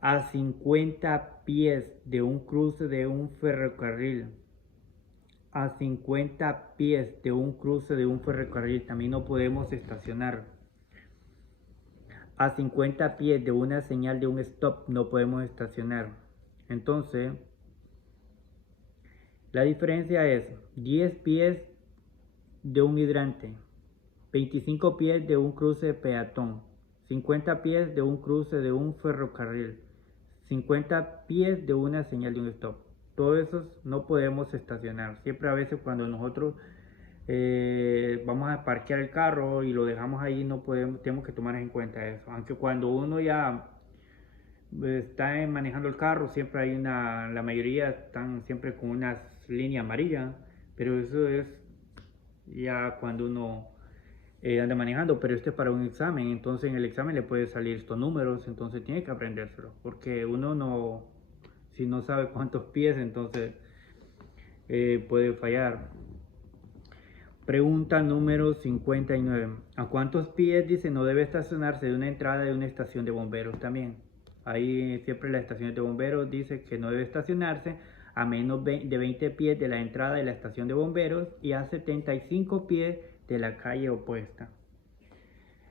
A 50 pies de un cruce de un ferrocarril. A 50 pies de un cruce de un ferrocarril también no podemos estacionar. A 50 pies de una señal de un stop no podemos estacionar. Entonces, la diferencia es 10 pies de un hidrante, 25 pies de un cruce de peatón, 50 pies de un cruce de un ferrocarril, 50 pies de una señal de un stop. Todos esos no podemos estacionar. Siempre a veces cuando nosotros vamos a parquear el carro y lo dejamos ahí, no podemos, tenemos que tomar en cuenta eso. Aunque cuando uno ya está manejando el carro, siempre hay la mayoría están siempre con unas líneas amarillas, pero eso es ya cuando uno anda manejando, pero esto es para un examen, entonces en el examen le puede salir estos números, entonces tiene que aprendérselo, porque uno no, si no sabe cuántos pies, entonces puede fallar. Pregunta número 59. ¿A cuántos pies dice no debe estacionarse de una entrada de una estación de bomberos también? Ahí siempre las estaciones de bomberos dice que no debe estacionarse a menos de 20 pies de la entrada de la estación de bomberos y a 75 pies de la calle opuesta.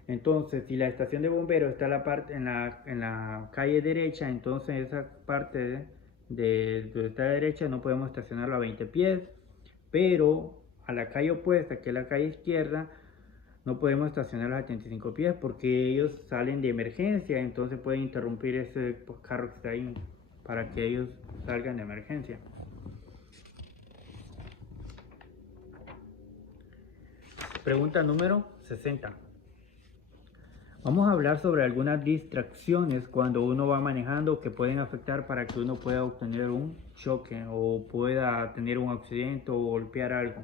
Entonces, si la estación de bomberos está en la calle derecha, entonces esa parte de esta derecha no podemos estacionarlo a 20 pies, pero a la calle opuesta, que es la calle izquierda, no podemos estacionarlo a 75 pies porque ellos salen de emergencia, entonces pueden interrumpir ese carro que está ahí para que ellos salgan de emergencia. Pregunta número 60. Vamos a hablar sobre algunas distracciones cuando uno va manejando que pueden afectar para que uno pueda obtener un choque o pueda tener un accidente o golpear algo.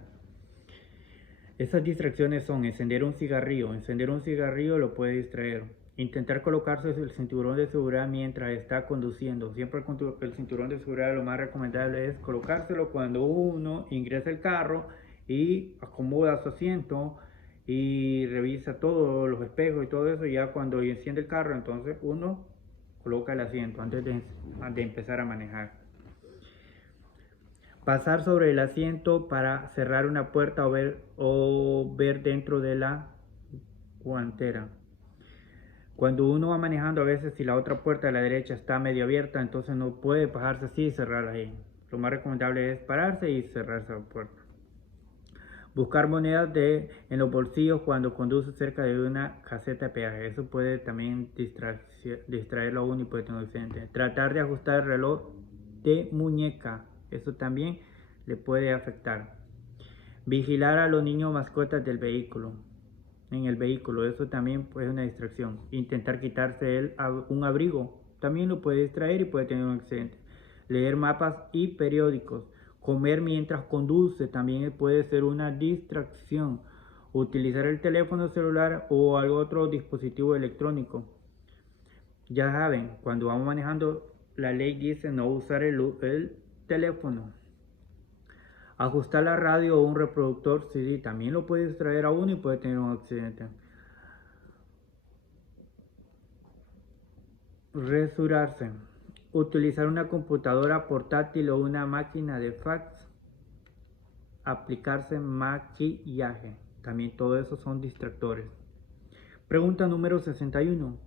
Esas distracciones son encender un cigarrillo. Encender un cigarrillo lo puede distraer. Intentar colocarse el cinturón de seguridad mientras está conduciendo. Siempre el cinturón de seguridad lo más recomendable es colocárselo cuando uno ingresa al carro y acomoda su asiento y revisa todos los espejos y todo eso. Ya cuando enciende el carro, entonces uno coloca el asiento antes de empezar a manejar. Pasar sobre el asiento para cerrar una puerta o ver dentro de la guantera. Cuando uno va manejando, a veces si la otra puerta de la derecha está medio abierta, entonces no puede bajarse así y cerrarla ahí. Lo más recomendable es pararse y cerrar esa puerta. Buscar monedas en los bolsillos cuando conduce cerca de una caseta de peaje. Eso puede también distraerlo a uno y puede tener un accidente. Tratar de ajustar el reloj de muñeca. Eso también le puede afectar. Vigilar a los niños mascotas del vehículo. En el vehículo, eso también es una distracción. Intentar quitarse un abrigo también lo puede distraer y puede tener un accidente. Leer mapas y periódicos. Comer mientras conduce también puede ser una distracción. Utilizar el teléfono celular o algún otro dispositivo electrónico. Ya saben, cuando vamos manejando, la ley dice no usar el teléfono. Ajustar la radio o un reproductor CD también lo puede distraer a uno y puede tener un accidente. Rasurarse. Utilizar una computadora portátil o una máquina de fax. Aplicarse maquillaje. También todo eso son distractores. Pregunta número 61.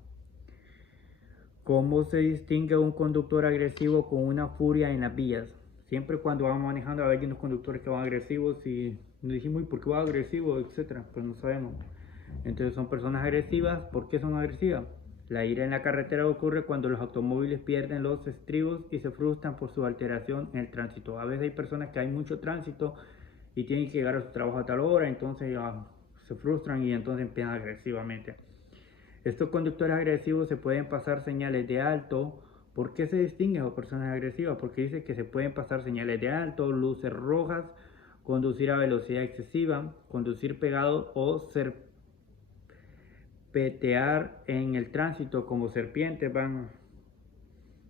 ¿Cómo se distingue un conductor agresivo con una furia en las vías? Siempre cuando vamos manejando hay unos conductores que van agresivos y nos decimos ¿por qué va agresivo? Etcétera, pues no sabemos. Entonces son personas agresivas. ¿Por qué son agresivas? La ira en la carretera ocurre cuando los automóviles pierden los estribos y se frustran por su alteración en el tránsito. A veces hay personas que hay mucho tránsito y tienen que llegar a su trabajo a tal hora, entonces se frustran y entonces empiezan agresivamente. Estos conductores agresivos se pueden pasar señales de alto. ¿Por qué se distinguen a personas agresivas? Porque dice que se pueden pasar señales de alto, luces rojas, conducir a velocidad excesiva, conducir pegado o serpentear en el tránsito como serpientes van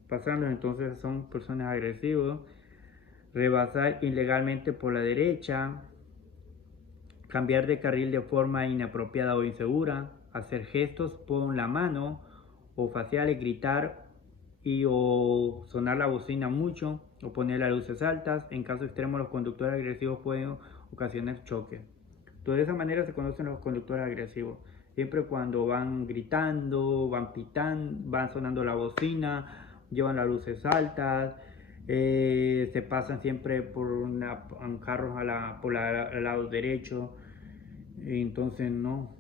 pasando, entonces son personas agresivas. Rebasar ilegalmente por la derecha, cambiar de carril de forma inapropiada o insegura, hacer gestos con la mano o faciales, gritar o sonar la bocina mucho o poner las luces altas. En caso extremo, los conductores agresivos pueden ocasionar choques. De esa manera se conocen los conductores agresivos. Siempre cuando van gritando, van pitando, van sonando la bocina, llevan las luces altas, se pasan siempre por carros por el lado derecho. Entonces no,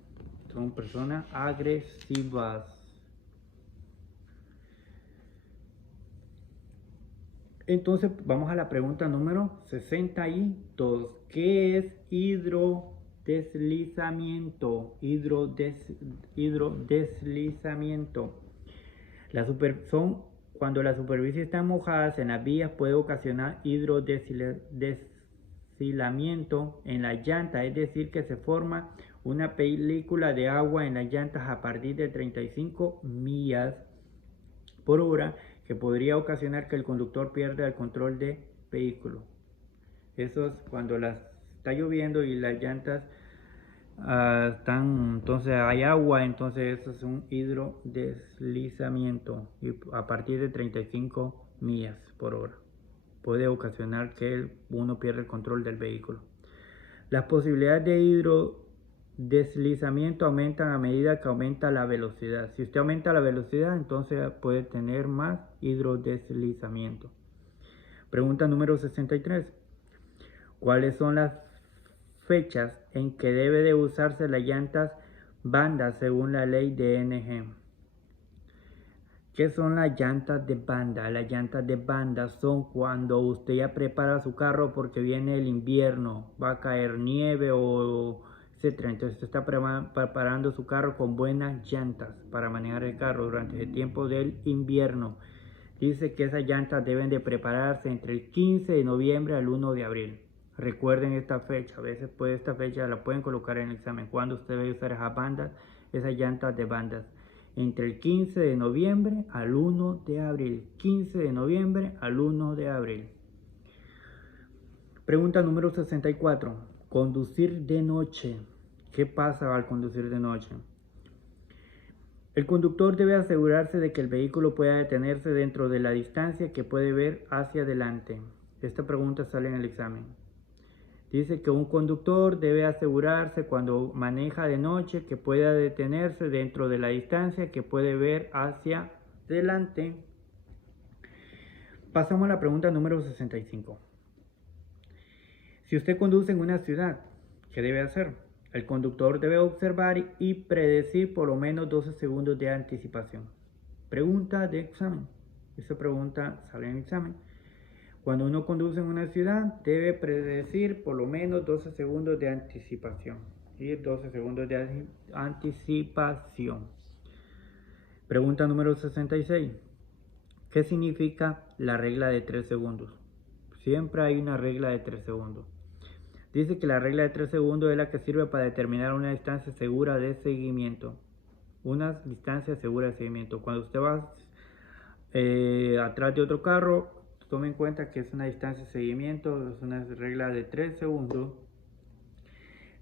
son personas agresivas. Entonces vamos a la pregunta número 62. ¿Qué es hidrodeslizamiento? Hidrodeslizamiento. Cuando la superficie está mojada en las vías puede ocasionar hidrodeslizamiento en la llanta, es decir, que se forma una película de agua en las llantas a partir de 35 millas por hora que podría ocasionar que el conductor pierda el control del vehículo. Eso es cuando está lloviendo y las llantas entonces hay agua, entonces eso es un hidrodeslizamiento y a partir de 35 millas por hora puede ocasionar que uno pierda el control del vehículo. Las posibilidades de hidrodeslizamiento aumentan a medida que aumenta la velocidad. Si usted aumenta la velocidad, entonces puede tener más hidrodeslizamiento. Pregunta número 63. ¿Cuáles son las fechas en que debe de usarse las llantas bandas según la ley de NG? ¿Qué son las llantas de banda? Las llantas de banda son cuando usted ya prepara su carro porque viene el invierno, va a caer nieve o etcétera. Entonces usted está preparando su carro con buenas llantas para manejar el carro durante el tiempo del invierno. Dice que esas llantas deben de prepararse entre el 15 de noviembre al 1 de abril. Recuerden esta fecha, a veces esta fecha la pueden colocar en el examen. Cuando usted debe usar esas bandas, esas llantas de bandas. Entre el 15 de noviembre al 1 de abril. 15 de noviembre al 1 de abril. Pregunta número 64. Conducir de noche. ¿Qué pasa al conducir de noche? El conductor debe asegurarse de que el vehículo pueda detenerse dentro de la distancia que puede ver hacia adelante. Esta pregunta sale en el examen. Dice que un conductor debe asegurarse cuando maneja de noche que pueda detenerse dentro de la distancia que puede ver hacia adelante. Pasamos a la pregunta número 65. Si usted conduce en una ciudad, ¿qué debe hacer? El conductor debe observar y predecir por lo menos 12 segundos de anticipación. Pregunta de examen. Esta pregunta sale en el examen. Cuando uno conduce en una ciudad, debe predecir por lo menos 12 segundos de anticipación. Y 12 segundos de anticipación. Pregunta número 66. ¿Qué significa la regla de 3 segundos? Siempre hay una regla de 3 segundos. Dice que la regla de 3 segundos es la que sirve para determinar una distancia segura de seguimiento. Una distancia segura de seguimiento. Cuando usted va atrás de otro carro, tome en cuenta que es una distancia de seguimiento, es una regla de 3 segundos.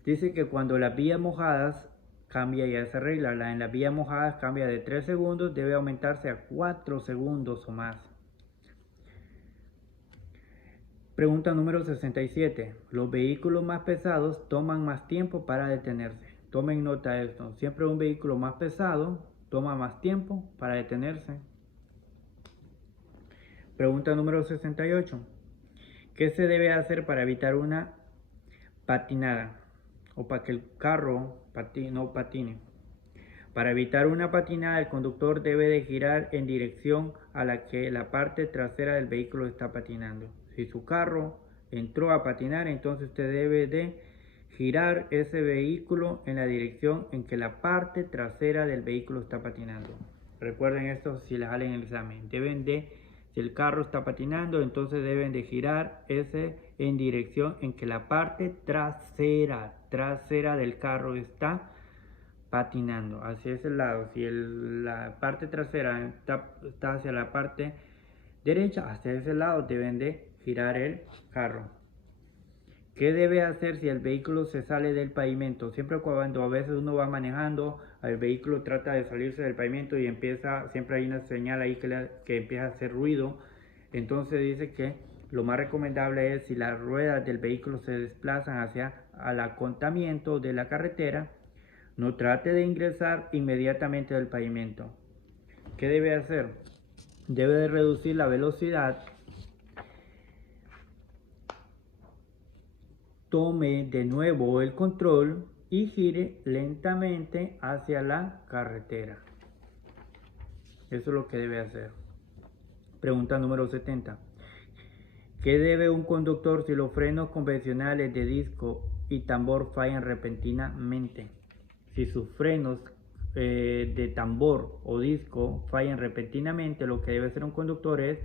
Dice que cuando las vías mojadas, cambia ya esa regla. En las vías mojadas cambia de 3 segundos, debe aumentarse a 4 segundos o más. Pregunta número 67. Los vehículos más pesados toman más tiempo para detenerse. Tomen nota de esto. Siempre un vehículo más pesado toma más tiempo para detenerse. Pregunta número 68. ¿Qué se debe hacer para evitar una patinada? O para que el carro no patine. Para evitar una patinada, el conductor debe de girar en dirección a la que la parte trasera del vehículo está patinando. Si su carro entró a patinar, entonces usted debe de girar ese vehículo en la dirección en que la parte trasera del vehículo está patinando. Recuerden esto si les sale en el examen. Si el carro está patinando, entonces deben de girar ese en dirección en que la parte trasera del carro está patinando hacia ese lado. Si la parte trasera está hacia la parte derecha, hacia ese lado deben de girar el carro. ¿Qué debe hacer si el vehículo se sale del pavimento? Siempre cuando a veces uno va manejando, el vehículo trata de salirse del pavimento y siempre hay una señal ahí que empieza a hacer ruido. Entonces dice que lo más recomendable es si las ruedas del vehículo se desplazan hacia el acotamiento de la carretera, no trate de ingresar inmediatamente del pavimento. ¿Qué debe hacer? Debe de reducir la velocidad. Tome de nuevo el control y gire lentamente hacia la carretera. Eso es lo que debe hacer. Pregunta número 70. ¿Qué debe un conductor si los frenos convencionales de disco y tambor fallan repentinamente? Si sus frenos de tambor o disco fallan repentinamente, lo que debe hacer un conductor es,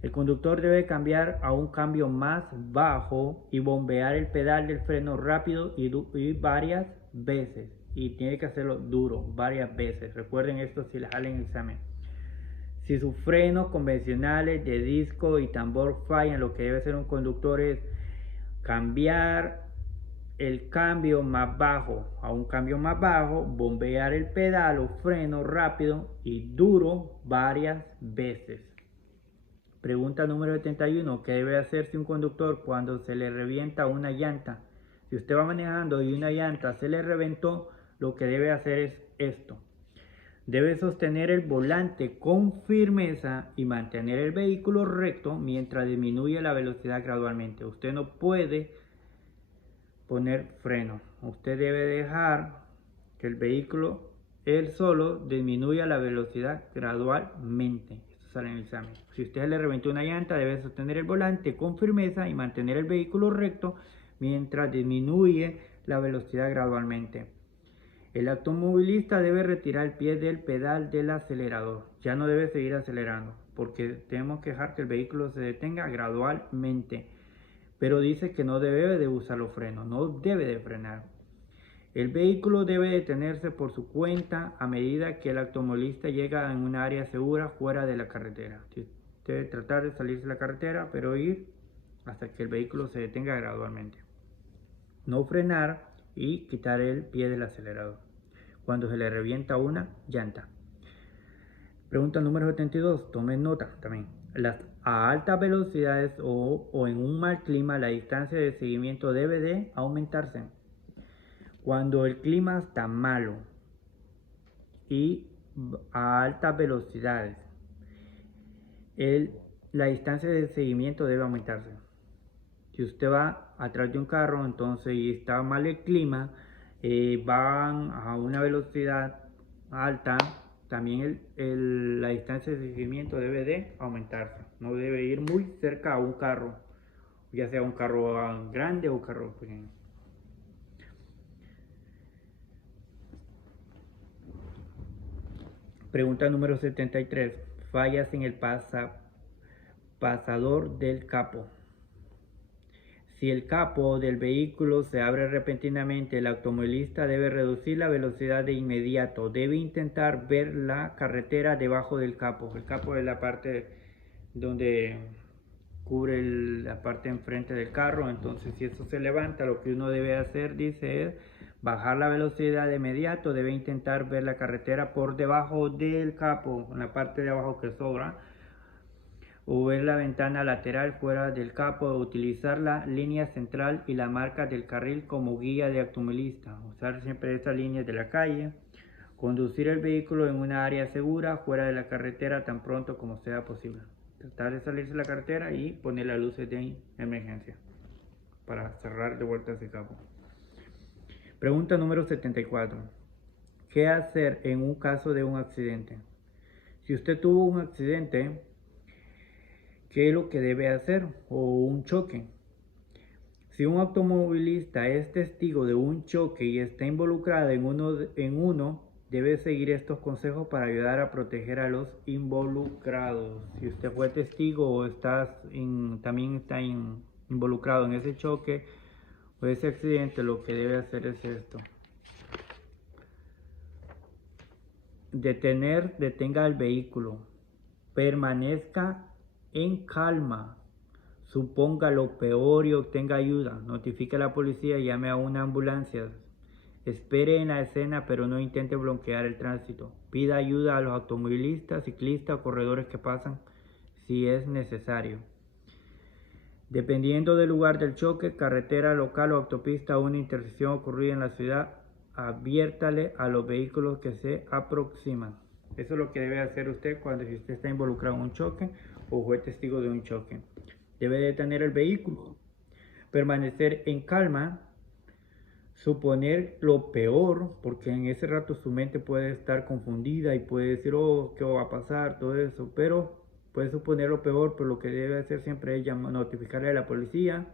el conductor debe cambiar a un cambio más bajo y bombear el pedal del freno rápido y varias veces. Y tiene que hacerlo duro, varias veces. Recuerden esto si les sale en el examen. Si sus frenos convencionales de disco y tambor fallan, lo que debe hacer un conductor es cambiar el cambio más bajo a un cambio más bajo, bombear el pedal o freno rápido y duro varias veces. Pregunta número 71. ¿Qué debe hacer si un conductor cuando se le revienta una llanta? Si usted va manejando y una llanta se le reventó, lo que debe hacer es esto. Debe sostener el volante con firmeza y mantener el vehículo recto mientras disminuye la velocidad gradualmente. Usted no puede poner freno. Usted debe dejar que el vehículo él solo disminuya la velocidad gradualmente. Esto sale en el examen. Si usted le reventó una llanta, debe sostener el volante con firmeza y mantener el vehículo recto mientras disminuye la velocidad gradualmente. El automovilista debe retirar el pie del pedal del acelerador. Ya no debe seguir acelerando porque tenemos que dejar que el vehículo se detenga gradualmente. Pero dice que no debe de usar los frenos, no debe de frenar. El vehículo debe detenerse por su cuenta a medida que el automovilista llega en un área segura fuera de la carretera. Debe tratar de salirse de la carretera, pero ir hasta que el vehículo se detenga gradualmente. No frenar y quitar el pie del acelerador cuando se le revienta una llanta. Pregunta número 72. Tomen nota también. A altas velocidades o en un mal clima, la distancia de seguimiento debe de aumentarse. Cuando el clima está malo y a altas velocidades, la distancia de seguimiento debe aumentarse. Si usted va atrás de un carro, entonces y está mal el clima, van a una velocidad alta, también la distancia de seguimiento debe de aumentarse. No debe ir muy cerca a un carro, ya sea un carro grande o un carro pequeño. Pregunta número 73. Fallas en el pasador del capó. Si el capó del vehículo se abre repentinamente, el automovilista debe reducir la velocidad de inmediato. Debe intentar ver la carretera debajo del capó. El capó es la parte donde cubre la parte enfrente del carro. Entonces, si eso se levanta, lo que uno debe hacer, dice, es bajar la velocidad de inmediato. Debe intentar ver la carretera por debajo del capó, en la parte de abajo que sobra, o ver la ventana lateral fuera del capó, utilizar la línea central y la marca del carril como guía de automovilista, usar siempre estas líneas de la calle, conducir el vehículo en una área segura fuera de la carretera tan pronto como sea posible, tratar de salirse de la carretera y poner las luces de emergencia para cerrar de vuelta ese capó. Pregunta número 74. ¿Qué hacer en un caso de un accidente? Si usted tuvo un accidente, ¿qué es lo que debe hacer? O un choque. Si un automovilista es testigo de un choque y está involucrado en uno, debe seguir estos consejos para ayudar a proteger a los involucrados. Si usted fue testigo o también está involucrado en ese choque o ese accidente, lo que debe hacer es esto. Detenga el vehículo. Permanezca en calma. Suponga lo peor y obtenga ayuda. Notifique a la policía y llame a una ambulancia. Espere en la escena, pero no intente bloquear el tránsito. Pida ayuda a los automovilistas, ciclistas o corredores que pasan si es necesario. Dependiendo del lugar del choque, carretera local o autopista o una intersección ocurrida en la ciudad, adviértale a los vehículos que se aproximan. Eso es lo que debe hacer usted cuando usted está involucrado en un choque o fue testigo de un choque. Debe detener el vehículo, permanecer en calma, suponer lo peor, porque en ese rato su mente puede estar confundida y puede decir, oh, ¿qué va a pasar? Todo eso, pero Puede suponer lo peor, pero lo que debe hacer siempre es notificarle a la policía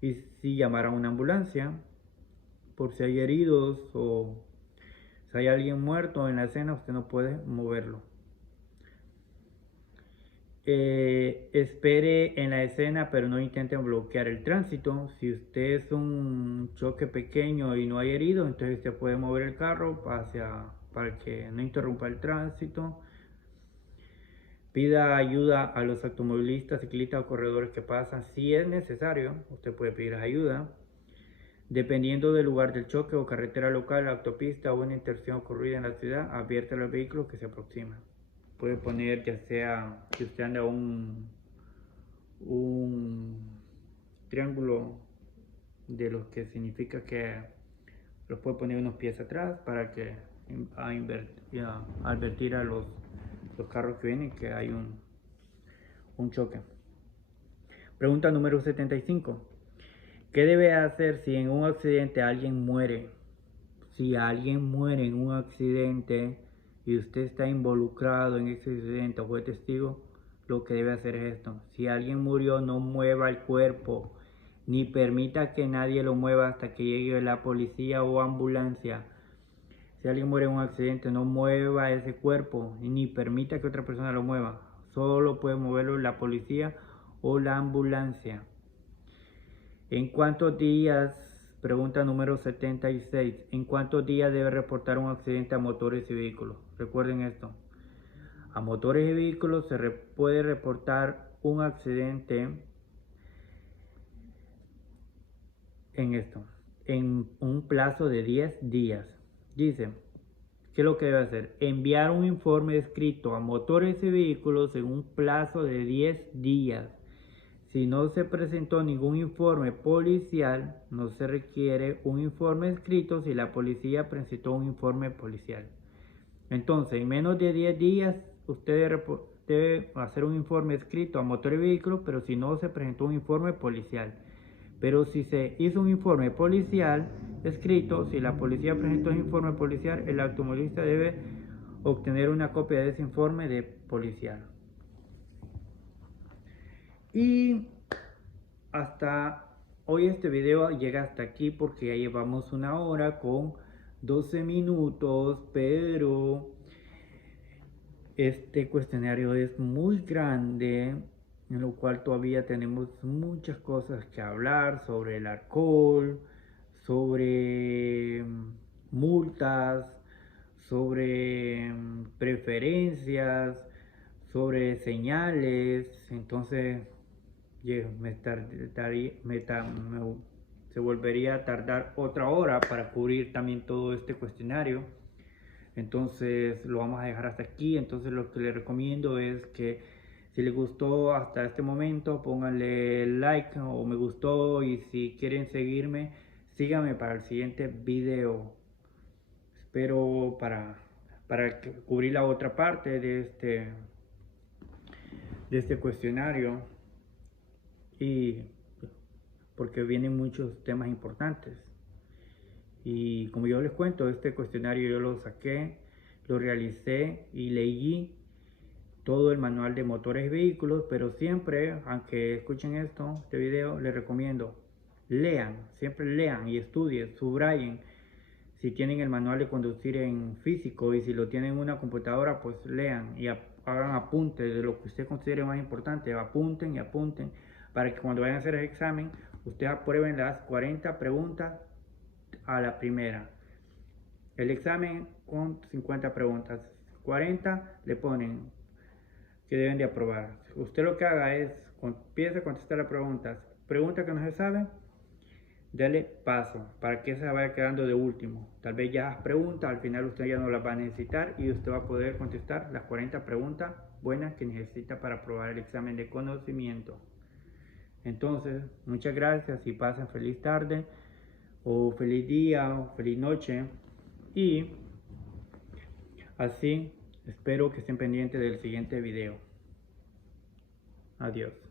y si llamar a una ambulancia por si hay heridos o si hay alguien muerto en la escena, usted no puede moverlo. Espere en la escena, pero no intente bloquear el tránsito. Si usted es un choque pequeño y no hay heridos, entonces usted puede mover el carro para que no interrumpa el tránsito. Pida ayuda a los automovilistas, ciclistas o corredores que pasan. Si es necesario, usted puede pedir ayuda. Dependiendo del lugar del choque o carretera local, autopista o una intersección ocurrida en la ciudad, advierte a los vehículos que se aproximan. Puede poner, ya sea si usted anda un triángulo de los que significa que los puede poner unos pies atrás para que advertir a los carros que vienen que hay un choque. Pregunta número 75. ¿Qué debe hacer si en un accidente alguien muere? Si alguien muere en un accidente y usted está involucrado en ese accidente o fue testigo, lo que debe hacer es esto. Si alguien murió, no mueva el cuerpo, ni permita que nadie lo mueva hasta que llegue la policía o ambulancia. Si alguien muere en un accidente, no mueva ese cuerpo, ni permita que otra persona lo mueva. Solo puede moverlo la policía o la ambulancia. ¿En cuántos días? Pregunta número 76. ¿En cuántos días debe reportar un accidente a motores y vehículos? Recuerden esto. A motores y vehículos se puede reportar un accidente en un plazo de 10 días. Dice, ¿qué es lo que debe hacer? Enviar un informe escrito a motores y vehículos en un plazo de 10 días. Si no se presentó ningún informe policial, no se requiere un informe escrito si la policía presentó un informe policial. Entonces, en menos de 10 días, usted debe hacer un informe escrito a motor y vehículo, pero si no se presentó un informe policial. Pero si se hizo un informe policial escrito, si la policía presentó un informe policial, el automovilista debe obtener una copia de ese informe de policial. Y hasta hoy este video llega hasta aquí porque ya llevamos 1 hora con 12 minutos, pero este cuestionario es muy grande, en lo cual todavía tenemos muchas cosas que hablar sobre el alcohol, sobre multas, sobre preferencias, sobre señales. Entonces se volvería a tardar otra hora para cubrir también todo este cuestionario. Entonces lo vamos a dejar hasta aquí. Entonces lo que les recomiendo es que si les gustó hasta este momento, pónganle like o me gustó, y si quieren seguirme, síganme para el siguiente video. Espero para cubrir la otra parte de este cuestionario, y porque vienen muchos temas importantes. Y como yo les cuento, este cuestionario yo lo saqué, lo realicé y leí todo el manual de motores y vehículos, pero siempre, aunque escuchen este video, les recomiendo, lean, siempre lean y estudien, subrayen. Si tienen el manual de conducir en físico y si lo tienen en una computadora, pues lean y hagan apuntes de lo que usted considere más importante, apunten y apunten, para que cuando vayan a hacer el examen, ustedes aprueben las 40 preguntas a la primera. El examen con 50 preguntas, 40 le ponen que deben de aprobar. Usted lo que haga es, empiece a contestar las preguntas que no se sabe, dale paso para que se vaya quedando de último. Tal vez ya las preguntas, al final usted ya no las va a necesitar y usted va a poder contestar las 40 preguntas buenas que necesita para aprobar el examen de conocimiento. Entonces, muchas gracias y pasen feliz tarde o feliz día o feliz noche, y así espero que estén pendientes del siguiente video. Adiós.